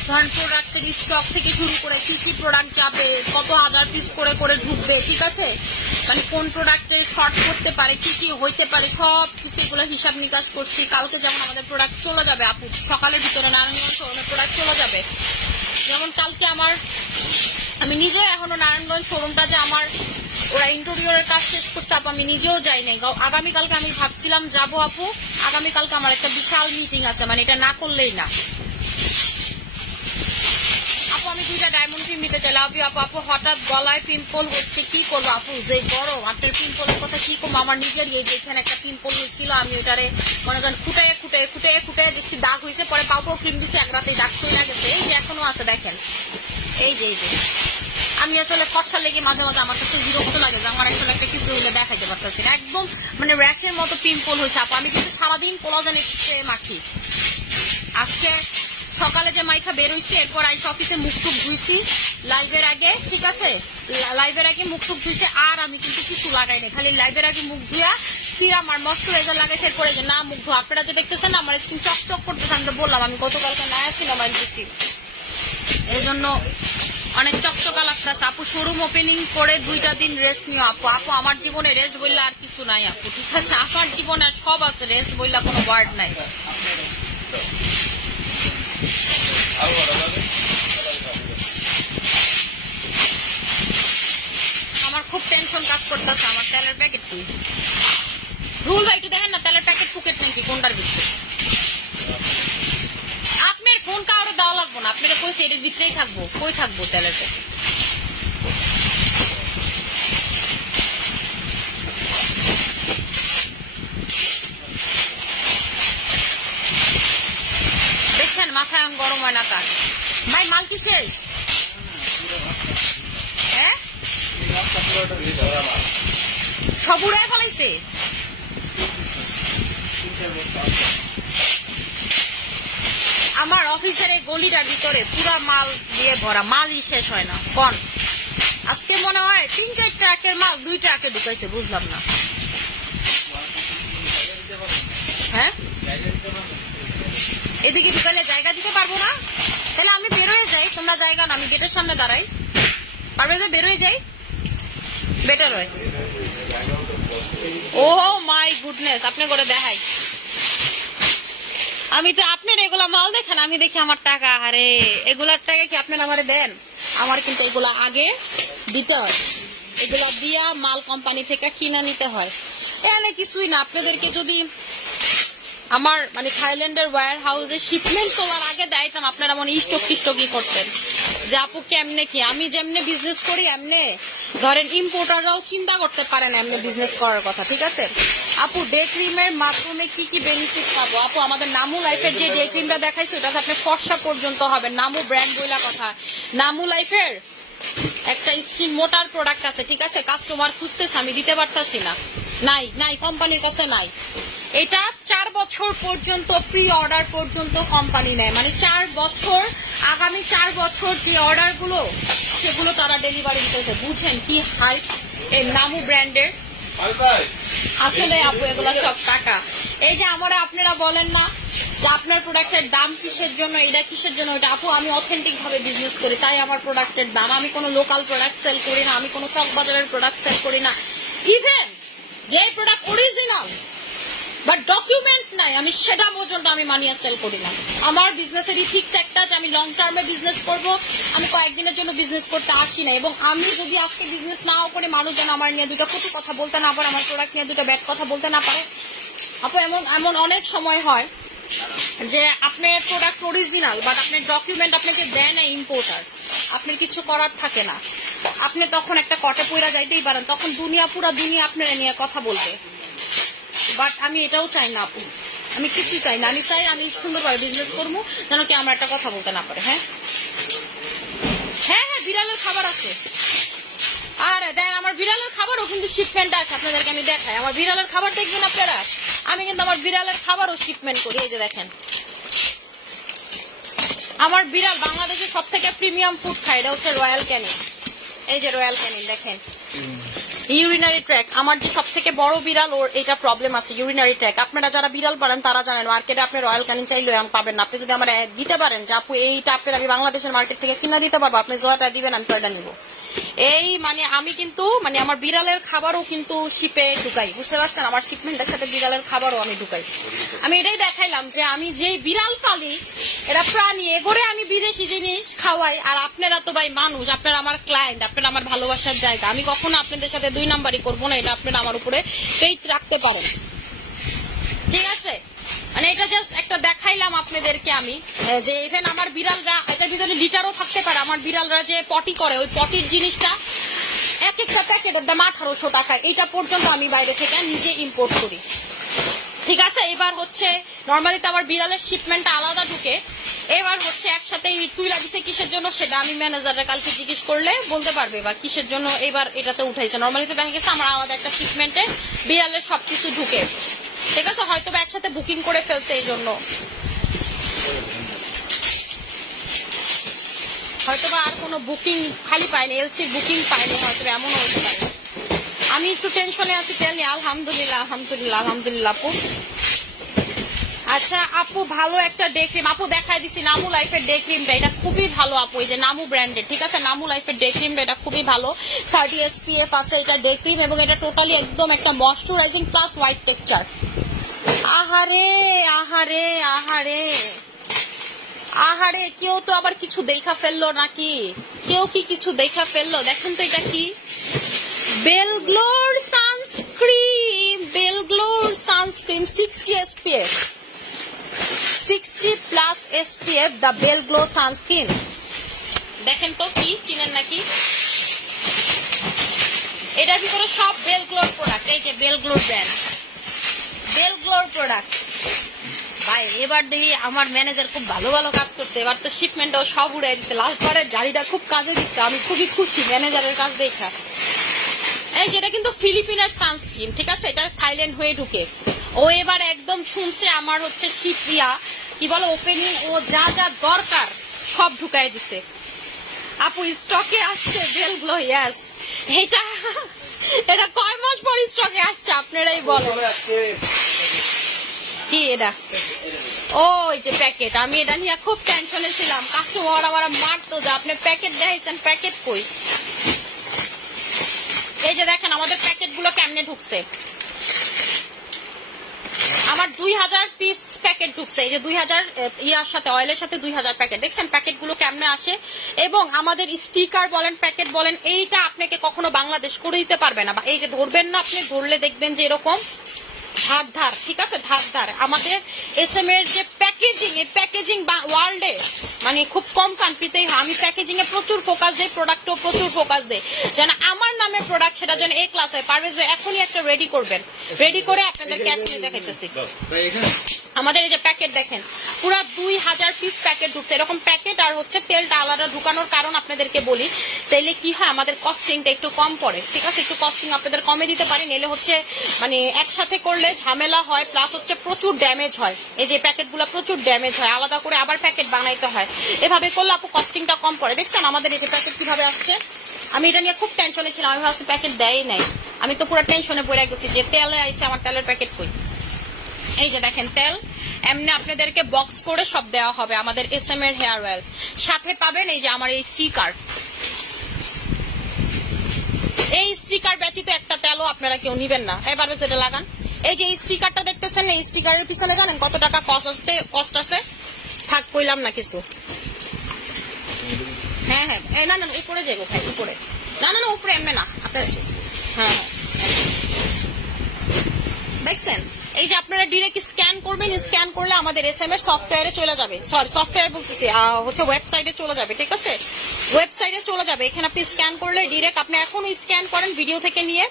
ধরেন প্রোডাক্টের স্টক থেকে শুরু করে কি কি প্রোডাক্ট যাবে, কত হাজার পিস করে করে ঢুকবে, ঠিক আছে, মানে কোন প্রোডাক্টে শর্ট করতে পারে, কি কি হইতে পারে, সব কিছু এগুলো হিসাব নিকাশ করছি। কালকে যেমন আমাদের প্রোডাক্ট চলে যাবে আপু, সকালের ভিতরে নারায়ণগঞ্জ শোরুমে প্রোডাক্ট চলে যাবে। যেমন কালকে আমি নিজে এখনো নারায়ণগঞ্জ শোরুমটা যে আমার ওরা ইন্টেরিয়রের কাজ শেষ করছে আপু, আমি নিজেও যাই নাই। আগামীকালকে আমি ভাবছিলাম যাবো আপু, আগামীকালকে আমার একটা বিশাল মিটিং আছে, মানে এটা না করলেই না। আপু আমি 2টা ডায়মন্ড ক্রিম নিতে চাই, লাভ ইউ আপু। আপু হঠাৎ গলায় পিম্পল হচ্ছে, কি করবো আপু? যে গরম, আপনার পিম্পলের কথা কি করবো? আমার নিজের এই যে এখানে একটা পিম্পল হয়েছিল, আমি ওটারে মনে করেন খুঁটে দেখছি দাগ হয়েছে, পরে পাউপাও ক্রিম দিচ্ছি, এক রাতে দাগ চলে গেছে, এই যে এখনো আছে দেখেন। এই যে আমি আসলে ফর্সা লেগে মাঝে মাঝে আমার কাছে বিরক্ত লাগে যে আমার আসলে একটা কিছু হলে দেখাইতে পারতেছি না, একদম মানে র্যাশের মতো পিম্পল হয়েছে আপু। আমি কিন্তু সারাদিন কোলাজেন স্প্রে মাখি। আজকে সকালে যে মাইখা বের হইছি, এরপর আইসা অফিসে মুখ টুক ধুইছি লাইভের আগে, ঠিক আছে, লাইভের আগে মুখ টুক ধুইছে, আর আমি কিন্তু কিছু লাগাই না, খালি লাইভের আগে মুখ ধুয়া সিরাম আর ময়শ্চারাইজার লাগাইছে। এরপরে যে না মুখ ধোয়া, আপনারা যে দেখতেছেন না আমার স্কিন চকচক করতেছে, আমি তো বললাম আমি গতকালকে নায়াসিনামাইড দিছি, এই জন্য অনেক চকচকা লাগতেছে আপু। শোরুম ওপেনিং করে 2টা দিন রেস্ট নিও আপু। আপু আমার জীবনে রেস্ট বললে আর কিছু নাই আপু, ঠিক আছে, আমার জীবনে আর সব আছে, রেস্ট বললে কোনো ওয়ার্ড নাই। আমার খুব টেনশন কাজ করতেছে, আমার তেলের প্যাকেট কই? রুল ভাই একটু দেখেন না তেলের প্যাকেট ফুকেট নাকি কোনটার ভিতরে? আপনার ফোন কাউরে দেওয়া লাগবো না, আপনারা কইছে এটার ভিতরেই থাকবো, কই থাকবো তেলের প্যাকেট? দেখছেন মাথায় গরম হয় না তার। ভাই মাল কি শেষ? হ্যাঁ সব উড়াই ফেলাইছে। আমার অফিসের এই গলিটার ভিতরে পুরা মাল দিয়ে ভরা, মালই শেষ হয় না। কোন আজকে মনে হয় 3-4 ট্রাকের মাল 2 ট্রাকে ঢুকাইছে, বুঝলাম না। হ্যাঁ, এদিকে ঢুকাইলে জায়গা দিতে পারবো না, তাহলে আমি বেরোয় যাই। তোমরা জায়গা না, আমি গেটের সামনে দাঁড়াই, পারবে যে বেরোয় যাই, বেটার হয়। ও মাই গুডনেস, আপনি করে দেখাই। আমি তো আপনার এগুলা মাল দেখেন, আমি দেখি আমার টাকা। আরে এগুলার টাকা কি আপনার আমারে দেন? আমার কিন্তু এগুলা আগে দিতে হয়, এগুলা দিয়া মাল কোম্পানি থেকে কিনা নিতে হয়। এখানে কিছুই না, আপনাদেরকে যদি আমার মানে থাইল্যান্ডের ওয়্যার হাউসে শিপমেন্ট তোলার আগে দাইতাম, আপনারা মনে স্টক টিস্টকই করতেন যে আপু কেমনে কি। আমি যেমনে বিজনেস করি এমনে ধরেন ইম্পোর্টাররাও চিন্তা করতে পারেন এমনি বিজনেস করার কথা, ঠিক আছে? আপু ডে ক্রিমের মাধ্যমে কি কি বেনিফিট পাবো? আপু আমাদের নামু লাইফের যে ডে ক্রিমটা দেখাইছে ওটাতে আপনি ফর্সা পর্যন্ত হবে। নামু ব্র্যান্ড বইলা কথা, নামু লাইফের একটা স্কিন মোটার প্রোডাক্ট আছে, ঠিক আছে? কাস্টমার খুঁজতেছে, আমি দিতে পারতাছি না, নাই নাই কোম্পানির কাছে নাই। এটা 4 বছর পর্যন্ত প্রি অর্ডার পর্যন্ত কোম্পানি নেয়, মানে 4 বছর, আগামী 4 বছর যে অর্ডার গুলো সেগুলো তারা ডেলিভারি দিতেছে। বুঝেন কি হাইপ এই নামু ব্র্যান্ডের। আসলে আপু এগুলা সব টাকা। এই যে আমরা আপনারা বলেন না যে আপনার প্রোডাক্টের দাম কিসের জন্য, এটা কিসের জন্য, এটা আপু আমি অথেন্টিক ভাবে বিজনেস করি, তাই আমার প্রোডাক্টের দাম। আমি কোনো লোকাল প্রোডাক্ট সেল করি না, আমি কোনো চকবাজারের প্রোডাক্ট সেল করি না। ইভেন যে প্রোডাক্ট অরিজিনাল বাট ডকুমেন্ট নাই, আমি সেটা পর্যন্ত আমি মানিয়ে সেল করি না। আমার বিজনেসের ইথিক্স একটা যে আমি লং টার্মে বিজনেস করব, আমি কয়েকদিনের জন্য বিজনেস করতে আসি না। এবং আমি যদি আজকে বিজনেস নাও করে মানুষ যেন আমার নিয়ে দুটো কটু কথা বলতে না পারে, আমার প্রোডাক্ট নিয়ে দুটো ব্যাড কথা বলতে না পারে। আপু এমন এমন অনেক সময় হয় যে আপনার প্রোডাক্ট অরিজিনাল বাট আপনার ডকুমেন্ট আপনাকে দেয় না ইম্পোর্টার, আপনার কিছু করার থাকে না, আপনি তখন একটা কটে পয়রা যাইতেই পারেন, তখন পুরা দুনিয়া আপনারা নিয়ে কথা বলবে। বাট আমি এটাও চাই না আপু, আমি কিছু চাই না। আমি চাই আমি সুন্দরভাবে বিজনেস করবো, যেন কি আমরা একটা কথা বলতে না পারে। হ্যাঁ হ্যাঁ হ্যাঁ, বিড়ালের খাবার আছে। আর দেন আমার বিড়ালের খাবারও কিন্তু শিপমেন্ট আছে, আপনাদেরকে আমি দেখাই। আমার বিড়ালের খাবার দেখবেন আপনারা, আমি কিন্তু আমার বিড়ালের খাবারও শিপমেন্ট করি। এই যে দেখেন, আমার বিড়াল বাংলাদেশের সব থেকে প্রিমিয়াম ফুড খায়, এটা হচ্ছে রয়্যাল ক্যানিন। এই যে রয়্যাল ক্যানিন দেখেন, ইউরিনারি ট্র্যাক। আমার যে সব থেকে বড় বিড়াল, ওর এটা প্রবলেম আছে ইউরিনারি ট্র্যাক। আপনারা যারা বিড়াল পারেন তারা জানেন, মার্কেটে আপনি রয়্যাল ক্যানিন চাইলে পাবেন না। আপনি যদি আমার দিতে পারেন যে আপু এইটা আপনার আমি বাংলাদেশের মার্কেট থেকে কিনা দিতে পারবো, আপনি জয়টা দিবেন, আমি জয়টা নিবো। এই মানে আমি কিন্তু মানে আমার বিড়ালের খাবারও কিন্তু শিপে ঢুকাই, বুঝতে পারছেন? আমার শিপমেন্টের সাথে বিড়ালের খাবারও আমি ঢুকাই। আমি এটাই দেখাইলাম যে আমি যে বিড়াল পালি, এরা প্রাণী, এগোরে আমি বিদেশি জিনিস খাওয়াই। আর আপনারা তো ভাই মানুষ, আপনারা আমার ক্লায়েন্ট, আপনারা আমার ভালোবাসার জায়গা। আমি কখনো আপনাদের সাথে 2 নাম্বারই করবো না, এটা আপনারা আমার উপরে ফেইথ রাখতে পারেন, ঠিক আছে? মানে এটা জাস্ট একটা দেখাইলাম আপনাদেরকে আমি, যে ইভেন আমার বিড়ালরা, এটার ভিতরে লিটারও থাকতে পারে, আমার বিড়ালরা যে পটি করে ওই পটির জিনিসটা এক একটা প্যাকেটের দাম 1800 টাকা, এটা পর্যন্ত আমি বাইরে থেকে নিজে ইম্পোর্ট করি, ঠিক আছে? এবার হচ্ছে নর্মালি তো আমার বিড়ালের শিপমেন্টটা আলাদা ঢুকে, এবার হচ্ছে একসাথে তুইলা দিছে কিসের জন্য সেটা আমি ম্যানেজাররা কালকে জিজ্ঞেস করলে বলতে পারবে, বা কিসের জন্য এবার এটাতে উঠাইছে। নর্মালি তো দেখা গেছে আমার আলাদা একটা শিপমেন্টে বিড়ালের সবকিছু ঢুকে, ঠিক আছে? হয়তো বা একসাথে বুকিং করে ফেলছে, এই জন্য হয়তো বা আর কোনো বুকিং খালি পায়নি, এলসির বুকিং পায়নি, হয়তো এমনও হতে পারে। আমি একটু টেনশনে আছি, তেলনি। আলহামদুলিল্লাহ আলহামদুলিল্লাহ আলহামদুলিল্লাহ আপু। আচ্ছা আপু, ভালো একটা ডে ক্রিম আপু দেখাই দিছি, নামু লাইফের ডে ক্রিমটা, এটা খুবই ভালো আপু। এই যে নামু ব্র্যান্ডের, ঠিক আছে? নামু লাইফের ডে ক্রিমটা এটা খুবই ভালো, 30 SPF আছে এটা ডে ক্রিম, এবং এটা টোটালি একদম একটা ময়শ্চারাইজিং প্লাস হোয়াইট টেক্সচার। আহারে আহারে আহারে আহারে, কেউ তো আবার কিছু দেখা ফেললো নাকি? কেউ কি কিছু দেখা ফেললো? দেখেন তো এটা কি, বেলগ্লোর সানস্ক্রিন, বেলগ্লোর সানস্ক্রিন 60 SPF, 60+ SPF, দ্য বেলগ্লো সানস্ক্রিন। দেখেন তো কি চিনেন নাকি? এটার ভিতরে সব বেলগ্লোর প্রোডাক্ট। এই যে বেলগ্লোর ব্র্যান্ড, বেলগ্লোর প্রোডাক্ট। ভাই এবার দেখি আমার ম্যানেজার খুব ভালো ভালো কাজ করতে, এবার তো শিপমেন্টও সব উড়াই দিচ্ছে। লাস্টবারের জারিটা খুব কাজে দিচ্ছে, আমি খুবই খুশি ম্যানেজারের কাজ দেখা। এই যেটা কিন্তু ফিলিপিনের সানস্ক্রিন, ঠিক আছে? এটা থাইল্যান্ড হয়ে ঢুকে, ও এবার একদম শুনছে আমার হচ্ছে শিপিয়া কি বলে ওপেনিং ও যা যা দরকার সব ঢুকাই দিছে আপু। স্টকে আসছে বেল গ্লো, ইয়েস। এটা কয় মাস পর স্টকে আসছে আপনারাই বলো। কি এটা? ওই যে প্যাকেট, আমি এটা নিয়ে খুব টেনশনে ছিলাম। কাস্টমার আমার মারতো যে আপনি প্যাকেট দেখাইছেন, প্যাকেট কই? এই যে দেখেন আমাদের প্যাকেট গুলো কেমনে ঢুকছে। আমার 2000 পিস প্যাকেট ঢুকছে। এই যে 2000 ইয়ার সাথে, অয়েলের সাথে 2000 প্যাকেট। দেখছেন প্যাকেট গুলো কেমনে আসে। এবং আমাদের স্টিকার বলেন, প্যাকেট বলেন, এইটা আপনাকে কখনো বাংলাদেশ করে দিতে পারবে না। এই যে ধরবেন না, আপনি ধরলে দেখবেন যে এরকম ধার ধার, ঠিক আছে, ধার ধার। আমাদের SM এর যে প্যাকেজিং, এই প্যাকেজিং ওয়ার্ল্ডে মানে খুব কম কান্ট্রিতেই হয়। আমি প্যাকেজিং এ প্রচুর ফোকাস দেই, প্রোডাক্টও প্রচুর ফোকাস দেই, যেন আমার নামে প্রোডাক্ট সেটা যেন A ক্লাস হয়। পারভেজ ভাই এখনই একটা রেডি করবেন, রেডি করে আপনাদের ক্যাটনে দেখাইতেছি। আমাদের এই যে প্যাকেট দেখেন পুরো 2000 পিস প্যাকেট ঢুকছে। এরকম প্যাকেট আর হচ্ছে তেলটা আলাদা ঢুকানোর কারণ আপনাদেরকে বলি, তাইলে কি হয় আমাদের কস্টিংটা একটু কম পড়ে, ঠিক আছে। একটু কস্টিং আপনাদের কমে দিতে পারি, নাহলে হচ্ছে মানে একসাথে করলে ঝামেলা হয়, প্লাস হচ্ছে প্রচুর ড্যামেজ হয়। এই যে প্যাকেটগুলো প্রচুর ড্যামেজ হয়, আলাদা করে আবার প্যাকেট বানাইতে হয়। এভাবে করলে আপু কস্টিংটা কম পড়ে। দেখছেন আমাদের এই যে প্যাকেট কিভাবে আসছে। আমি এটা নিয়ে খুব টেনশনে ছিলাম, আমি ভাবছি প্যাকেট দেয় নাই। আমি তো পুরো টেনশনে পড়ে গেছি যে তেলে আইছে, আমার তেলের প্যাকেট কই। এই যে দেখেন তেল এমনি আপনাদেরকে বক্স করে সব দেওয়া হবে। আমাদের SM এর হেয়ার অয়েল সাথে পাবেন এই যে আমার এই স্টিকার। এই স্টিকার ব্যতীত একটা তেলও আপনারা কেউ নিবেন না। এবার এটা লাগান। এই যে এই স্টিকারটা দেখতেছেন, এই স্টিকারের পিছনে জানেন কত টাকা কস্ট আছে? থাক কইলাম না কিছু। হ্যাঁ হ্যাঁ, না না উপরে যাবো ভাই, উপরে না না না উপরে এমনি না আপনার। হ্যাঁ হ্যাঁ দেখছেন এই যে আপনারা ডিরেক্ট স্ক্যান করবেন, স্ক্যান করলে আমাদের SM এর সফটওয়্যারে চলে যাবে। সরি সফটওয়্যার বলতেছি, হচ্ছে ওয়েবসাইটে চলে যাবে, ঠিক আছে, ওয়েবসাইটে চলে যাবে। এখানে আপনি স্ক্যান করলে ডিরেক্ট, আপনি এখনো স্ক্যান করেন ভিডিও থেকে নিয়ে,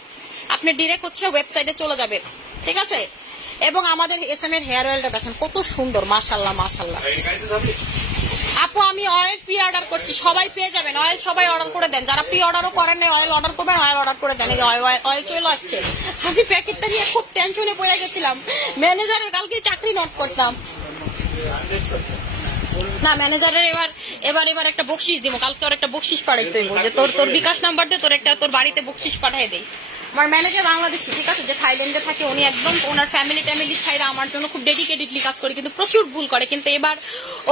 আপনি ডিরেক্ট হচ্ছে ওয়েবসাইটে চলে যাবে, ঠিক আছে। এবং আমাদের SM এর হেয়ার অয়েলটা দেখেন কত সুন্দর, মাশাআল্লাহ মাশাআল্লাহ। আপু আমি অয়েল প্রি অর্ডার করছি, সবাই পেয়ে যাবেন অয়েল, সবাই অর্ডার করে দেন। যারা প্রি অর্ডারও করেন না অয়েল অর্ডার করবেন, অয়েল অর্ডার করে দেন। অয়েল চলে আসছে। আমি প্যাকেটটা নিয়ে খুব টেনশনে পড়ে গেছিলাম। ম্যানেজারের কালকে চাকরি নোট করতাম না, ম্যানেজারের এবার একটা বকশিস দিব। কালকে ওর একটা বকশিস পাঠাইতে হইব, যে তোর বিকাশ নাম্বার দিয়ে তোর একটা তোর বাড়িতে বকশিস পাঠাই দেই। আমার ম্যানেজার বাংলাদেশি, ঠিক আছে, যে থাইল্যান্ডে থাকে, উনি একদম ওনার ফ্যামিলি ছাইরা আমার জন্য খুব ডেডিকেটেডলি কাজ করে, কিন্তু প্রচুর ভুল করে। কিন্তু এবার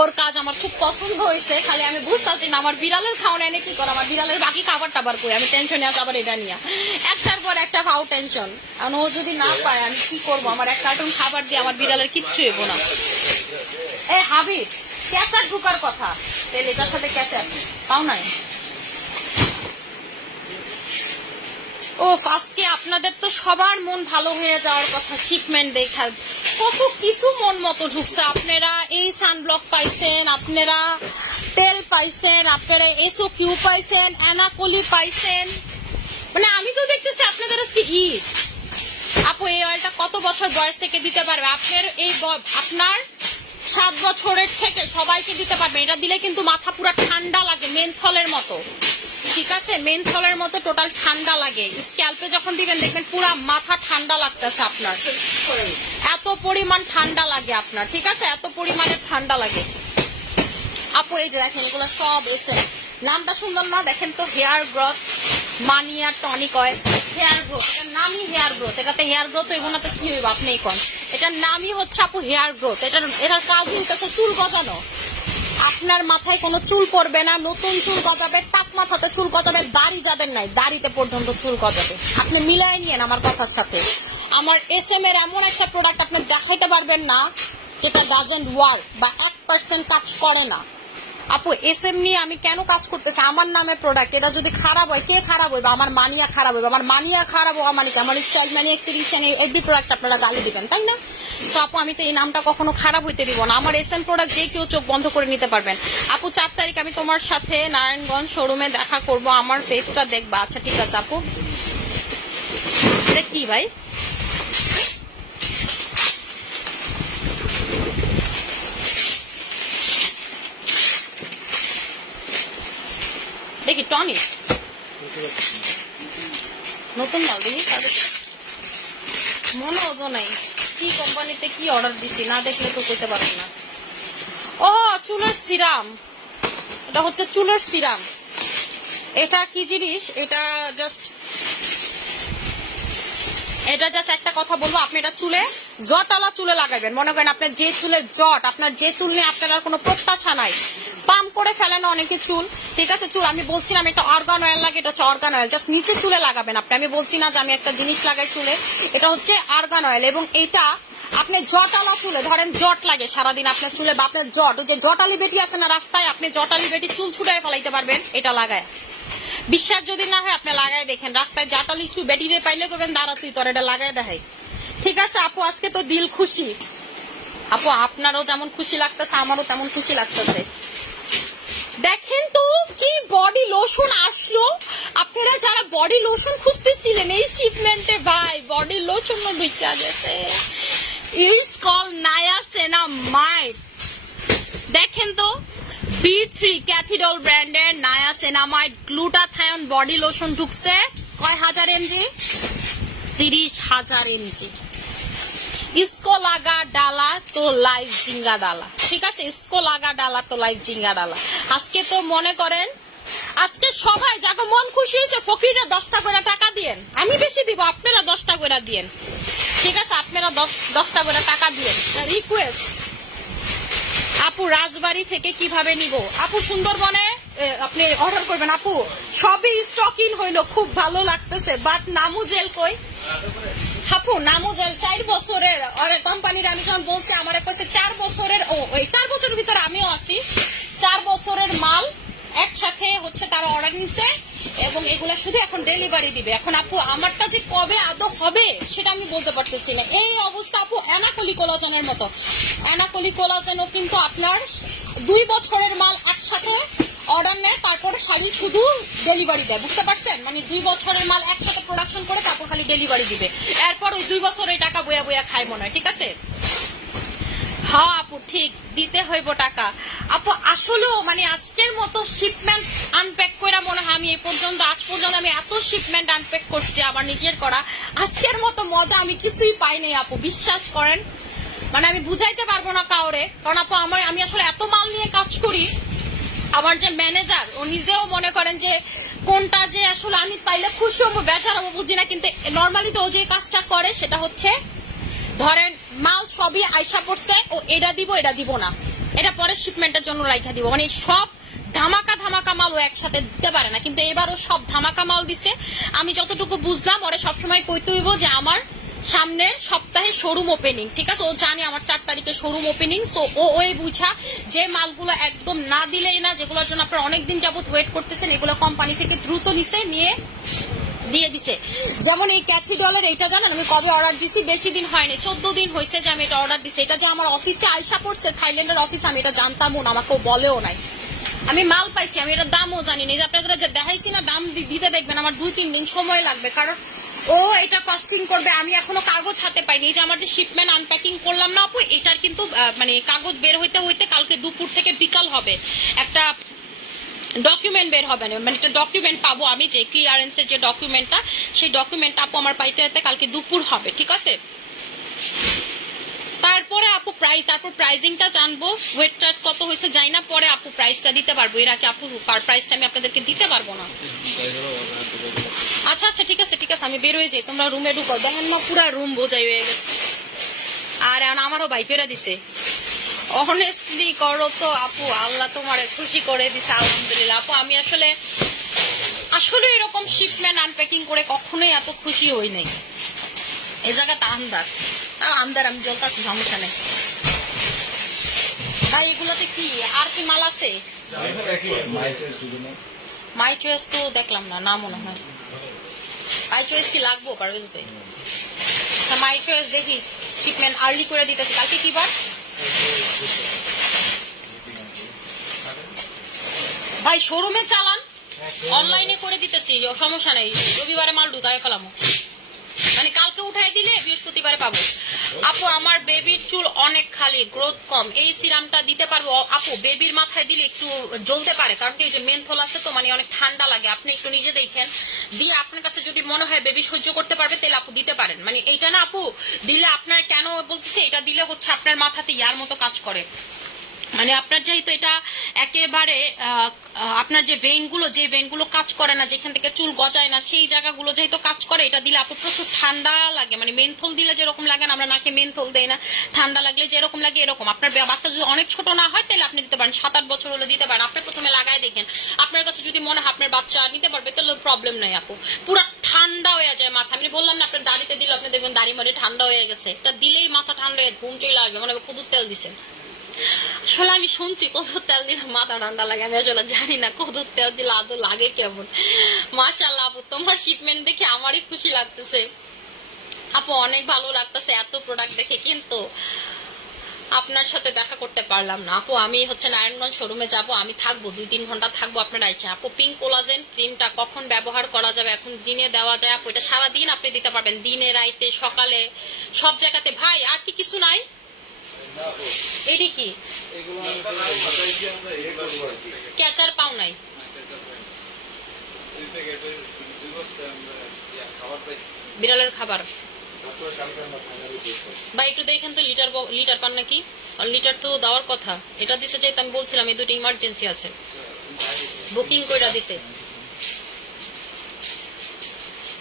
ওর কাজ আমার খুব পছন্দ হয়েছে। খালি আমি বুঝতেছি না আমার বিড়ালের খাওয়ানো এনে কি করে, আমার বিড়ালের বাকি খাবার টাবার করে আমি টেনশনে আছি। আবার এটা নিয়ে একটার পর একটা ফাও টেনশন। কারণ ও যদি না পায় আমি কি করবো? আমার এক কার্টুন খাবার দিয়ে আমার বিড়ালের কিচ্ছু হইব না। এ হাবিব, ক্যাচার ঢুকার কথা, তেল এটার সাথে ক্যাচার পাও নাই। ও আজকে আপনাদের তো সবার মন ভালো হয়ে যাওয়ার কথা। শিপমেন্ট দেখা কত কিছু মন মতো ঢুকছে। আপনারা এই সানব্লক পাইছেন, আপনারা তেল পাইছেন, আপনারা SOQ পাইছেন, অ্যানাকলি পাইছেন। মানে আমি তো দেখতেছি আপনাদের আজকে ঈদ। আপু এই অয়েলটা কত বছর বয়স থেকে দিতে পারবে? আপনার 7 বছরের থেকে সবাইকে দিতে পারবে। এটা দিলে কিন্তু মাথা পুরো ঠান্ডা লাগে, মেনথলের মতো, ঠিক আছে, মেনথলের মতো টোটাল ঠান্ডা লাগে। স্ক্যাল্পে যখন দিবেন দেখবেন পুরো মাথা ঠান্ডা লাগতেছে আপনার, এত পরিমাণ ঠান্ডা লাগে আপনার, ঠিক আছে, এত পরিমাণে ঠান্ডা লাগে। আপু এই যে দেখেন এগুলো সব এসে, নামটা সুন্দর না? দেখেন তো, হেয়ার গ্রোথ মানিয়া টনিক অয়েল, হেয়ার গ্রোথ, এটার নামই হেয়ার গ্রোথ। এটাতে হেয়ার গ্রোথ হইব না তো কি হইব আপনি কোন? এটার নামই হচ্ছে আপু হেয়ার গ্রোথ। এটার কাজ হইতেছে চুল গজানো। আপনার মাথায় কোনো চুল পড়বে না, নতুন চুল গজাবে, টাক মাথাতে চুল গজাবে, দাড়ি যাদের নাই দাড়িতে পর্যন্ত চুল গজাবে। আপনি মিলাই নিয়েন আমার কথার সাথে। আমার SM এর এমন একটা প্রোডাক্ট আপনি দেখাইতে পারবেন না যেটা ডাজেন্ট ওয়ার্ক বা 1% কাজ করে না। আপু SM নিয়ে আমি কেন কাজ করতেছি? আমার নামে প্রোডাক্ট, এটা যদি খারাপ হয়, কে খারাপ হইবে? আমার মানিয়া খারাপ হইবে। আমার মানিয়া খারাপ হওয়া মানে কি? আমার স্টাইল মানি এক্সিবিশন এভরি প্রোডাক্ট আপনারা গালি দিবেন, তাই না? সো আপু আমি তো এই নামটা কখনো খারাপ হইতে দিব না। আমার SM প্রোডাক্ট যে কেউ চোখ বন্ধ করে নিতে পারবেন। আপু 4 তারিখ আমি তোমার সাথে নারায়ণগঞ্জ শোরুমে দেখা করব, আমার ফেসটা দেখবা। আচ্ছা ঠিক আছে আপু। এটা কি ভাই? দেখি টনিক নতুন মাল, দেখি মনে হতো নাই কি কোম্পানিতে কি অর্ডার দিছি, না দেখলে তো করতে পারবো না। ও চুলের সিরাম, এটা হচ্ছে চুলের সিরাম। এটা কি জিনিস, এটা জাস্ট একটা কথা বলবো, আপনি এটা চুলে জটালা চুলে লাগাবেন। মনে করেন আপনার যে চুলের জট, আপনার যে চুল নিয়ে আপনার আর কোনো প্রত্যাশা নাই, পাম্প করে ফেলেন অনেকে চুল, ঠিক আছে? চুল আমি বলছিলাম একটা অর্গান অয়েল লাগে, এটা হচ্ছে অর্গান অয়েল, জাস্ট নিচে চুলে লাগাবেন আপনি। আমি বলছি না যে আমি একটা জিনিস লাগাই চুলে, এটা হচ্ছে অর্গান অয়েল। এবং এটা আপনি জটালা চুলে, ধরেন জট লাগে সারাদিন আপনার চুলে, বা আপনার জট, ওই যে জটালি বেটি আছে না রাস্তায়, আপনি জটালি বেটি চুল ছুটায় ফেলাইতে পারবেন এটা লাগায়। বিশ্বাস যদি না হয় আপনি লাগাই দেখেন, রাস্তায় জাটালি চু বেটিরে পাইলে করবেন দাঁড়া তুই তোর এটা লাগাই দেখাই, ঠিক আছে? আপু আজকে তো দিল খুশি, আপু আপনারও যেমন খুশি লাগতেছে আমারও তেমন খুশি লাগতেছে। দেখেন তো কি বডি লোশন আসলো, আপনারা যারা বডি লোশন খুঁজতেছিলেন এই শিপমেন্টে, ভাই বডি লোশন ঢুকে গেছে। It's call niacinamide. দেখেন তো B3 ক্যাথিডল ব্র্যান্ডের নায়াসিনামাইড গ্লুটাথায়ন বডি লোশন ঢুকছে। কয় হাজার এমজি? 30,000 mg। इसको लगा डाला तो लाइफ जिंगा डाला, ঠিক আছে? इसको लगा डाला तो लाइफ जिंगा डाला। আজকে তো মনে করেন আজকে সবাই যাকে মন খুশি হয়েছে ফকিরে 10টা করে টাকা দিয়েন, আমি বেশি দিব, আপনারা 10টা করে দিয়েন, ঠিক আছে? আপনারা 10টা করে টাকা দিয়েন, রিকোয়েস্ট। আপু রাজবাড়ি থেকে কিভাবে নিব? আপু সুন্দরবনে আপনি অর্ডার করবেন আপু, সবই স্টক ইন হইলো, খুব ভালো লাগতেছে, বাট নামু জেল কই আপু? নামু জেল 4 বছরের কোম্পানির, আমি যখন বলছি আমার কইছে 4 বছরের, ওই 4 বছরের ভিতরে আমিও আছি, 4 বছরের মাল একসাথে হচ্ছে তারা অর্ডার নিছে এবং এগুলা শুধু এখন ডেলিভারি দিবে। এখন আপু আমারটা যে কবে আদৌ হবে সেটা আমি বলতে পারতেছি না, এই অবস্থা। আপু অ্যানাকলি কোলাজেনের মতো, অ্যানাকলি কোলাজেনও কিন্তু আপনার 2 বছরের মাল একসাথে অর্ডার নেয়, তারপরে শাড়ি শুধু ডেলিভারি দেয়, বুঝতে পারছেন? মানে 2 বছরের মাল একসাথে প্রোডাকশন করে তারপর খালি ডেলিভারি দিবে, এরপর ওই 2 বছর এই টাকা বয়া বয়া খায় মনে হয়, ঠিক আছে? হ্যাঁ আপু ঠিক দিতে হইব টাকা। আপু আসলেও মানে আজকের মতো শিপমেন্ট আনপ্যাক করে মনে হয় আমি আজ পর্যন্ত আমি এত শিপমেন্ট আনপ্যাক করছি আমার নিজের করা, আজকের মতো মজা আমি কিছুই পাই নাই আপু, বিশ্বাস করেন। মানে আমি বুঝাইতে পারবো না কাউরে, কারণ আপু আমি আসলে এত মাল নিয়ে কাজ করি, আমার যে ম্যানেজার ও নিজেও মনে করেন যে কোনটা যে আসলে আমি পাইলে খুশি হবো বেচার হবো বুঝি না, কিন্তু নর্মালি তো ও যে কাজটা করে সেটা হচ্ছে ধরেন মাল সবই আইসা পড়ছে, ও এটা দিব এটা দিব না, এটা পরে শিপমেন্টের জন্য রাইখা দিব, মানে সব ধামাকা মাল ও একসাথে দিতে পারে না, কিন্তু এবারও সব ধামাকা মাল দিছে। আমি যতটুকু বুঝলাম ওরে সবসময় কইতে হইব যে আমার সামনের সপ্তাহে শোরুম ওপেনিং, ঠিক আছে? ও জানে আমার 4 তারিখে শোরুম ওপেনিং, সো ওই বুঝা যে মালগুলো একদম না দিলেই না, যেগুলোর জন্য আপনারা অনেকদিন যাবত ওয়েট করতেছেন, এগুলো কোম্পানি থেকে দ্রুত নিয়ে দিয়ে দিছে। যেমন এই ক্যাথিডলের এইটা জানেন আমি কবে অর্ডার দিছি? বেশি দিন হয়নি, 14 দিন হয়েছে যে আমি এটা অর্ডার দিছি। এটা যে আমার অফিসে আইসা পড়ছে থাইল্যান্ডের অফিসে, আমি এটা জানতামও না, আমাকেও বলেও নাই, আমি মাল পাইছি, আমি এটা দামও জানি না। এই যে আপনাকে যে দেখাইছি না দাম দিতে দেখবেন আমার 2-3 দিন সময় লাগবে, কারণ ও এটা কস্টিং করবে, আমি এখনো কাগজ হাতে পাইনি। এই যে আমার যে শিপমেন্ট আনপ্যাকিং করলাম না আপু, এটার কিন্তু মানে কাগজ বের হইতে কালকে দুপুর থেকে বিকাল হবে, একটা ডকুমেন্ট বের হবে না, মানে একটা ডকুমেন্ট পাবো আমি, যে ক্লিয়ারেন্সের যে ডকুমেন্টটা, সেই ডকুমেন্টটা আপু আমার পাইতে কালকে দুপুর হবে, ঠিক আছে? তারপরে আপু তারপর প্রাইজিংটা জানবো, ওয়েট চার্জ কত হয়েছে যাই না, পরে আপু প্রাইসটা দিতে পারবো, এর আগে আপু প্রাইসটা আমি আপনাদেরকে দিতে পারবো না। আচ্ছা ঠিক আছে আমি বের হয়ে যাই, তোমরা রুমে ঢুকো। দেখেন না পুরা রুম বোঝাই হয়ে গেছে, আর আমারও ভাই ফেরা দিছে। অনেস্টলি করো তো আপু, আল্লাহ তোমার খুশি করে দিছে, আলহামদুলিল্লাহ। আপু আমি আসলে এরকম শিপমেন্ট আনপ্যাকিং করে কখনোই এত খুশি হই নাই। এই জায়গাটা আমদার আমি জ্বলতাছি, সমস্যা নেই ভাই। এগুলাতে কি আর কি মাল আছে? মাই চয়েস তো দেখলাম না মনে হয়। মাই চয়েস কি লাগবো পারভেজ ভাই? মাই চয়েস দেখি শিপমেন্ট আর্লি করে দিতেছি। কালকে কি বার ভাই? শোরুমে চালান, অনলাইনে করে দিতেছি, সমস্যা নেই। রবিবারে মাল ঢুকায় ফেলাম, মানে কালকে উঠাই দিলে বৃহস্পতিবারে পাবো। আপু আমার বেবির চুল অনেক খালি, গ্রোথ কম, এই সিরামটা দিতে পারবো? আপু বেবির মাথায় দিলে একটু জ্বলতে পারে, কারণ কি যে মেনথল আছে তো, মানে অনেক ঠান্ডা লাগে। আপনি একটু নিজে দেখেন, দিয়ে আপনার কাছে যদি মনে হয় বেবি সহ্য করতে পারবে তাহলে আপু দিতে পারেন। মানে এইটা না আপু দিলে আপনার, কেন বলতেছে এটা দিলে হচ্ছে আপনার মাথাতে ইয়ার মতো কাজ করে, মানে আপনার যেহেতু এটা একেবারে আপনার যে ভেইনগুলো কাজ করে না, যেখান থেকে চুল গজায় না, সেই জায়গাগুলো যেহেতু কাজ করে, এটা দিলে আপু প্রচুর ঠান্ডা লাগে। মানে মেন্থল দিলে যেরকম লাগে না, আমরা নাকে মেন্থল দেই না, ঠান্ডা লাগলে যেরকম লাগে এরকম। আপনার বাচ্চা যদি অনেক ছোট না হয় তাহলে আপনি দিতে পারেন, 7-8 বছর হলে দিতে পারেন। আপনি প্রথমে লাগায় দেখেন, আপনার কাছে যদি মনে হয় আপনার বাচ্চা নিতে পারবে তাহলে প্রবলেম নাই আপু। পুরো ঠান্ডা হয়ে যায় মাথা। আমি বললাম না আপনার দাড়িতে দিলে আপনি দেখবেন দাড়ি মারি ঠান্ডা হয়ে গেছে। এটা দিলেই মাথা ঠান্ডা হয়ে ঘুম চলে আসবে, মানে কদুর তেল দিছে। আসলে আমি শুনছি কদুর তেল দিলে মাথা ঠান্ডা লাগে, আমি আসলে জানি না কদুর তেল দিলে আদৌ লাগে কেমন। মাশাআল্লাহ আপু, তোমার শিপমেন্ট দেখে আমারই খুশি লাগতেছে আপু, অনেক ভালো লাগতেছে এত প্রোডাক্ট দেখে। কিন্তু আপনার সাথে দেখা করতে পারলাম না আপু। আমি হচ্ছে নারায়ণগঞ্জ শোরুমে যাব, আমি থাকবো 2-3 ঘন্টা থাকবো। আপনারা আইছে আপু, পিঙ্ক কোলাজেন ক্রিমটা কখন ব্যবহার করা যাবে? এখন দিনে দেওয়া যায় আপু, এটা সারাদিন আপনি দিতে পারবেন, দিনে রাইতে সকালে সব জায়গাতে। ভাই আর কি কিছু নাই? এটি কি ক্যাচার পাও নাই? বিড়ালের খাবার ভাই একটু দেখেন তো, লিটার পান নাকি? লিটার তো দেওয়ার কথা, এটা দিতে চাইতে আমি বলছিলাম এই দুটো ইমার্জেন্সি আছে, বুকিং কইরা দিতে।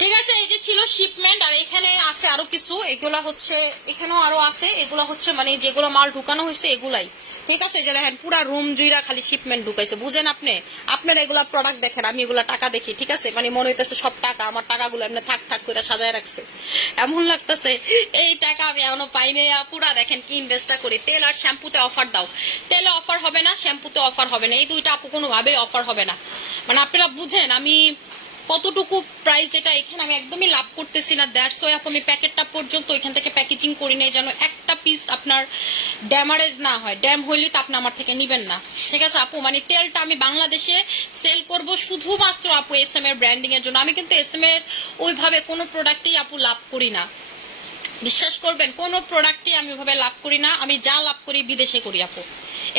ঠিক আছে, এই যে ছিল শিপমেন্ট। আর এখানে আছে আরো কিছু, এগুলা হচ্ছে এখানেও আরো আছে, এগুলা হচ্ছে মানে যেগুলো মাল ঢুকানো হয়েছে এগুলাই। ঠিক আছে, যে দেখেন পুরা রুম জুইরা খালি শিপমেন্ট ঢুকাইছে, বুঝেন আপনি? আপনার এগুলা প্রোডাক্ট দেখেন, আমি এগুলা টাকা দেখি। ঠিক আছে, মানে মনে হইতেছে সব টাকা, আমার টাকাগুলো এমনি থাক থাক করে সাজায় রাখছে, এমন লাগতেছে এই টাকা আমি এখনো পাইনি। পুরা দেখেন কি ইনভেস্টটা করি। তেল আর শ্যাম্পুতে অফার দাও, তেলে অফার হবে না, শ্যাম্পুতে অফার হবে না, এই দুইটা আপু কোনোভাবেই অফার হবে না। মানে আপনারা বুঝেন আমি কতটুকু প্রাইস, এটা এখানে আমি একদমই লাভ করতেছি না। দ্যাটস ওয়াই আমি প্যাকেটটা পর্যন্ত এখান থেকে প্যাকেজিং করি নাই, যেন একটা পিস আপনার ড্যামারেজ না হয়। ড্যাম হইলে তো আপনি আমার থেকে নিবেন না। ঠিক আছে আপু, মানে তেলটা আমি বাংলাদেশে সেল করব শুধুমাত্র আপু SM এর ব্র্যান্ডিং এর জন্য। আমি কিন্তু SM এর ওইভাবে কোনো প্রোডাক্টই আপু লাভ করি না, বিশ্বাস করবেন, কোন প্রোডাক্টই আমি ওইভাবে লাভ করি না। আমি যা লাভ করি বিদেশে করি আপু,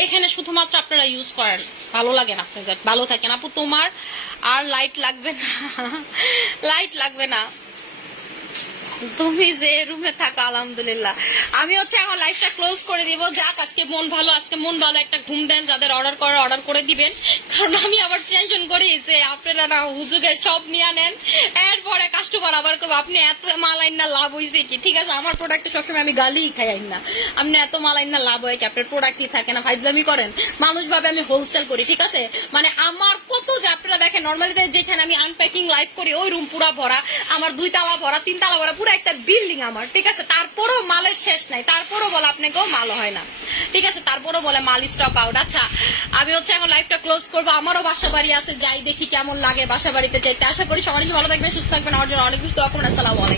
এখানে শুধুমাত্র আপনারা ইউজ করেন, ভালো লাগে না আপনাদের, ভালো থাকেন আপু। তোমার আর লাইট লাগবে না, লাইট লাগবে না, তুমি যে রুমে থাকো আলহামদুলিল্লাহ। আমি হচ্ছে এখন লাইভটা ক্লোজ করে দিব। যাক, আজকে মন ভালো, আজকে মন ভালো, একটা ঘুম দেন, যাদের অর্ডার করে দিবেন, কারণ আমি আবার টেনশন করি যে আপনারা না হুজুগে সব নিয়ে নেন, এরপরে কাস্টমার আবার কেউ আপনি এত মাল আইন না লাভ হয়েছে কি? ঠিক আছে, আমার প্রোডাক্টে সবসময় আমি গালিই খাই আইন না, আপনি এত মাল আইন না লাভ হয় কি? আপনার প্রোডাক্টই থাকে না, ফাইজলামি করেন, মানুষ ভাবে আমি হোলসেল করি। ঠিক আছে, মানে আমার কত যে আপনারা দেখেন নর্মালি যেখানে আমি আনপ্যাকিং লাইভ করি ওই রুম পুরা ভরা, আমার 2 তালা ভরা, 3 তালা ভরা, একটা বিল্ডিং আমার। ঠিক আছে, তারপরও মালের শেষ নাই, তারপরও বলে আপনাকেও মাল হয় না। ঠিক আছে, তারপরও বলে মাল স্টক আউট। আচ্ছা, আমি হচ্ছে এখন লাইভটা ক্লোজ করবো। আমারও বাসা বাড়ি আছে, যাই দেখি কেমন লাগে বাসা বাড়িতে যাইতে। আশা করি সবাই ভালো থাকবেন, সুস্থ থাকবেন, আমার জন্য অনেক বেশি দোয়া করবেন। আসসালামু আলাইকুম।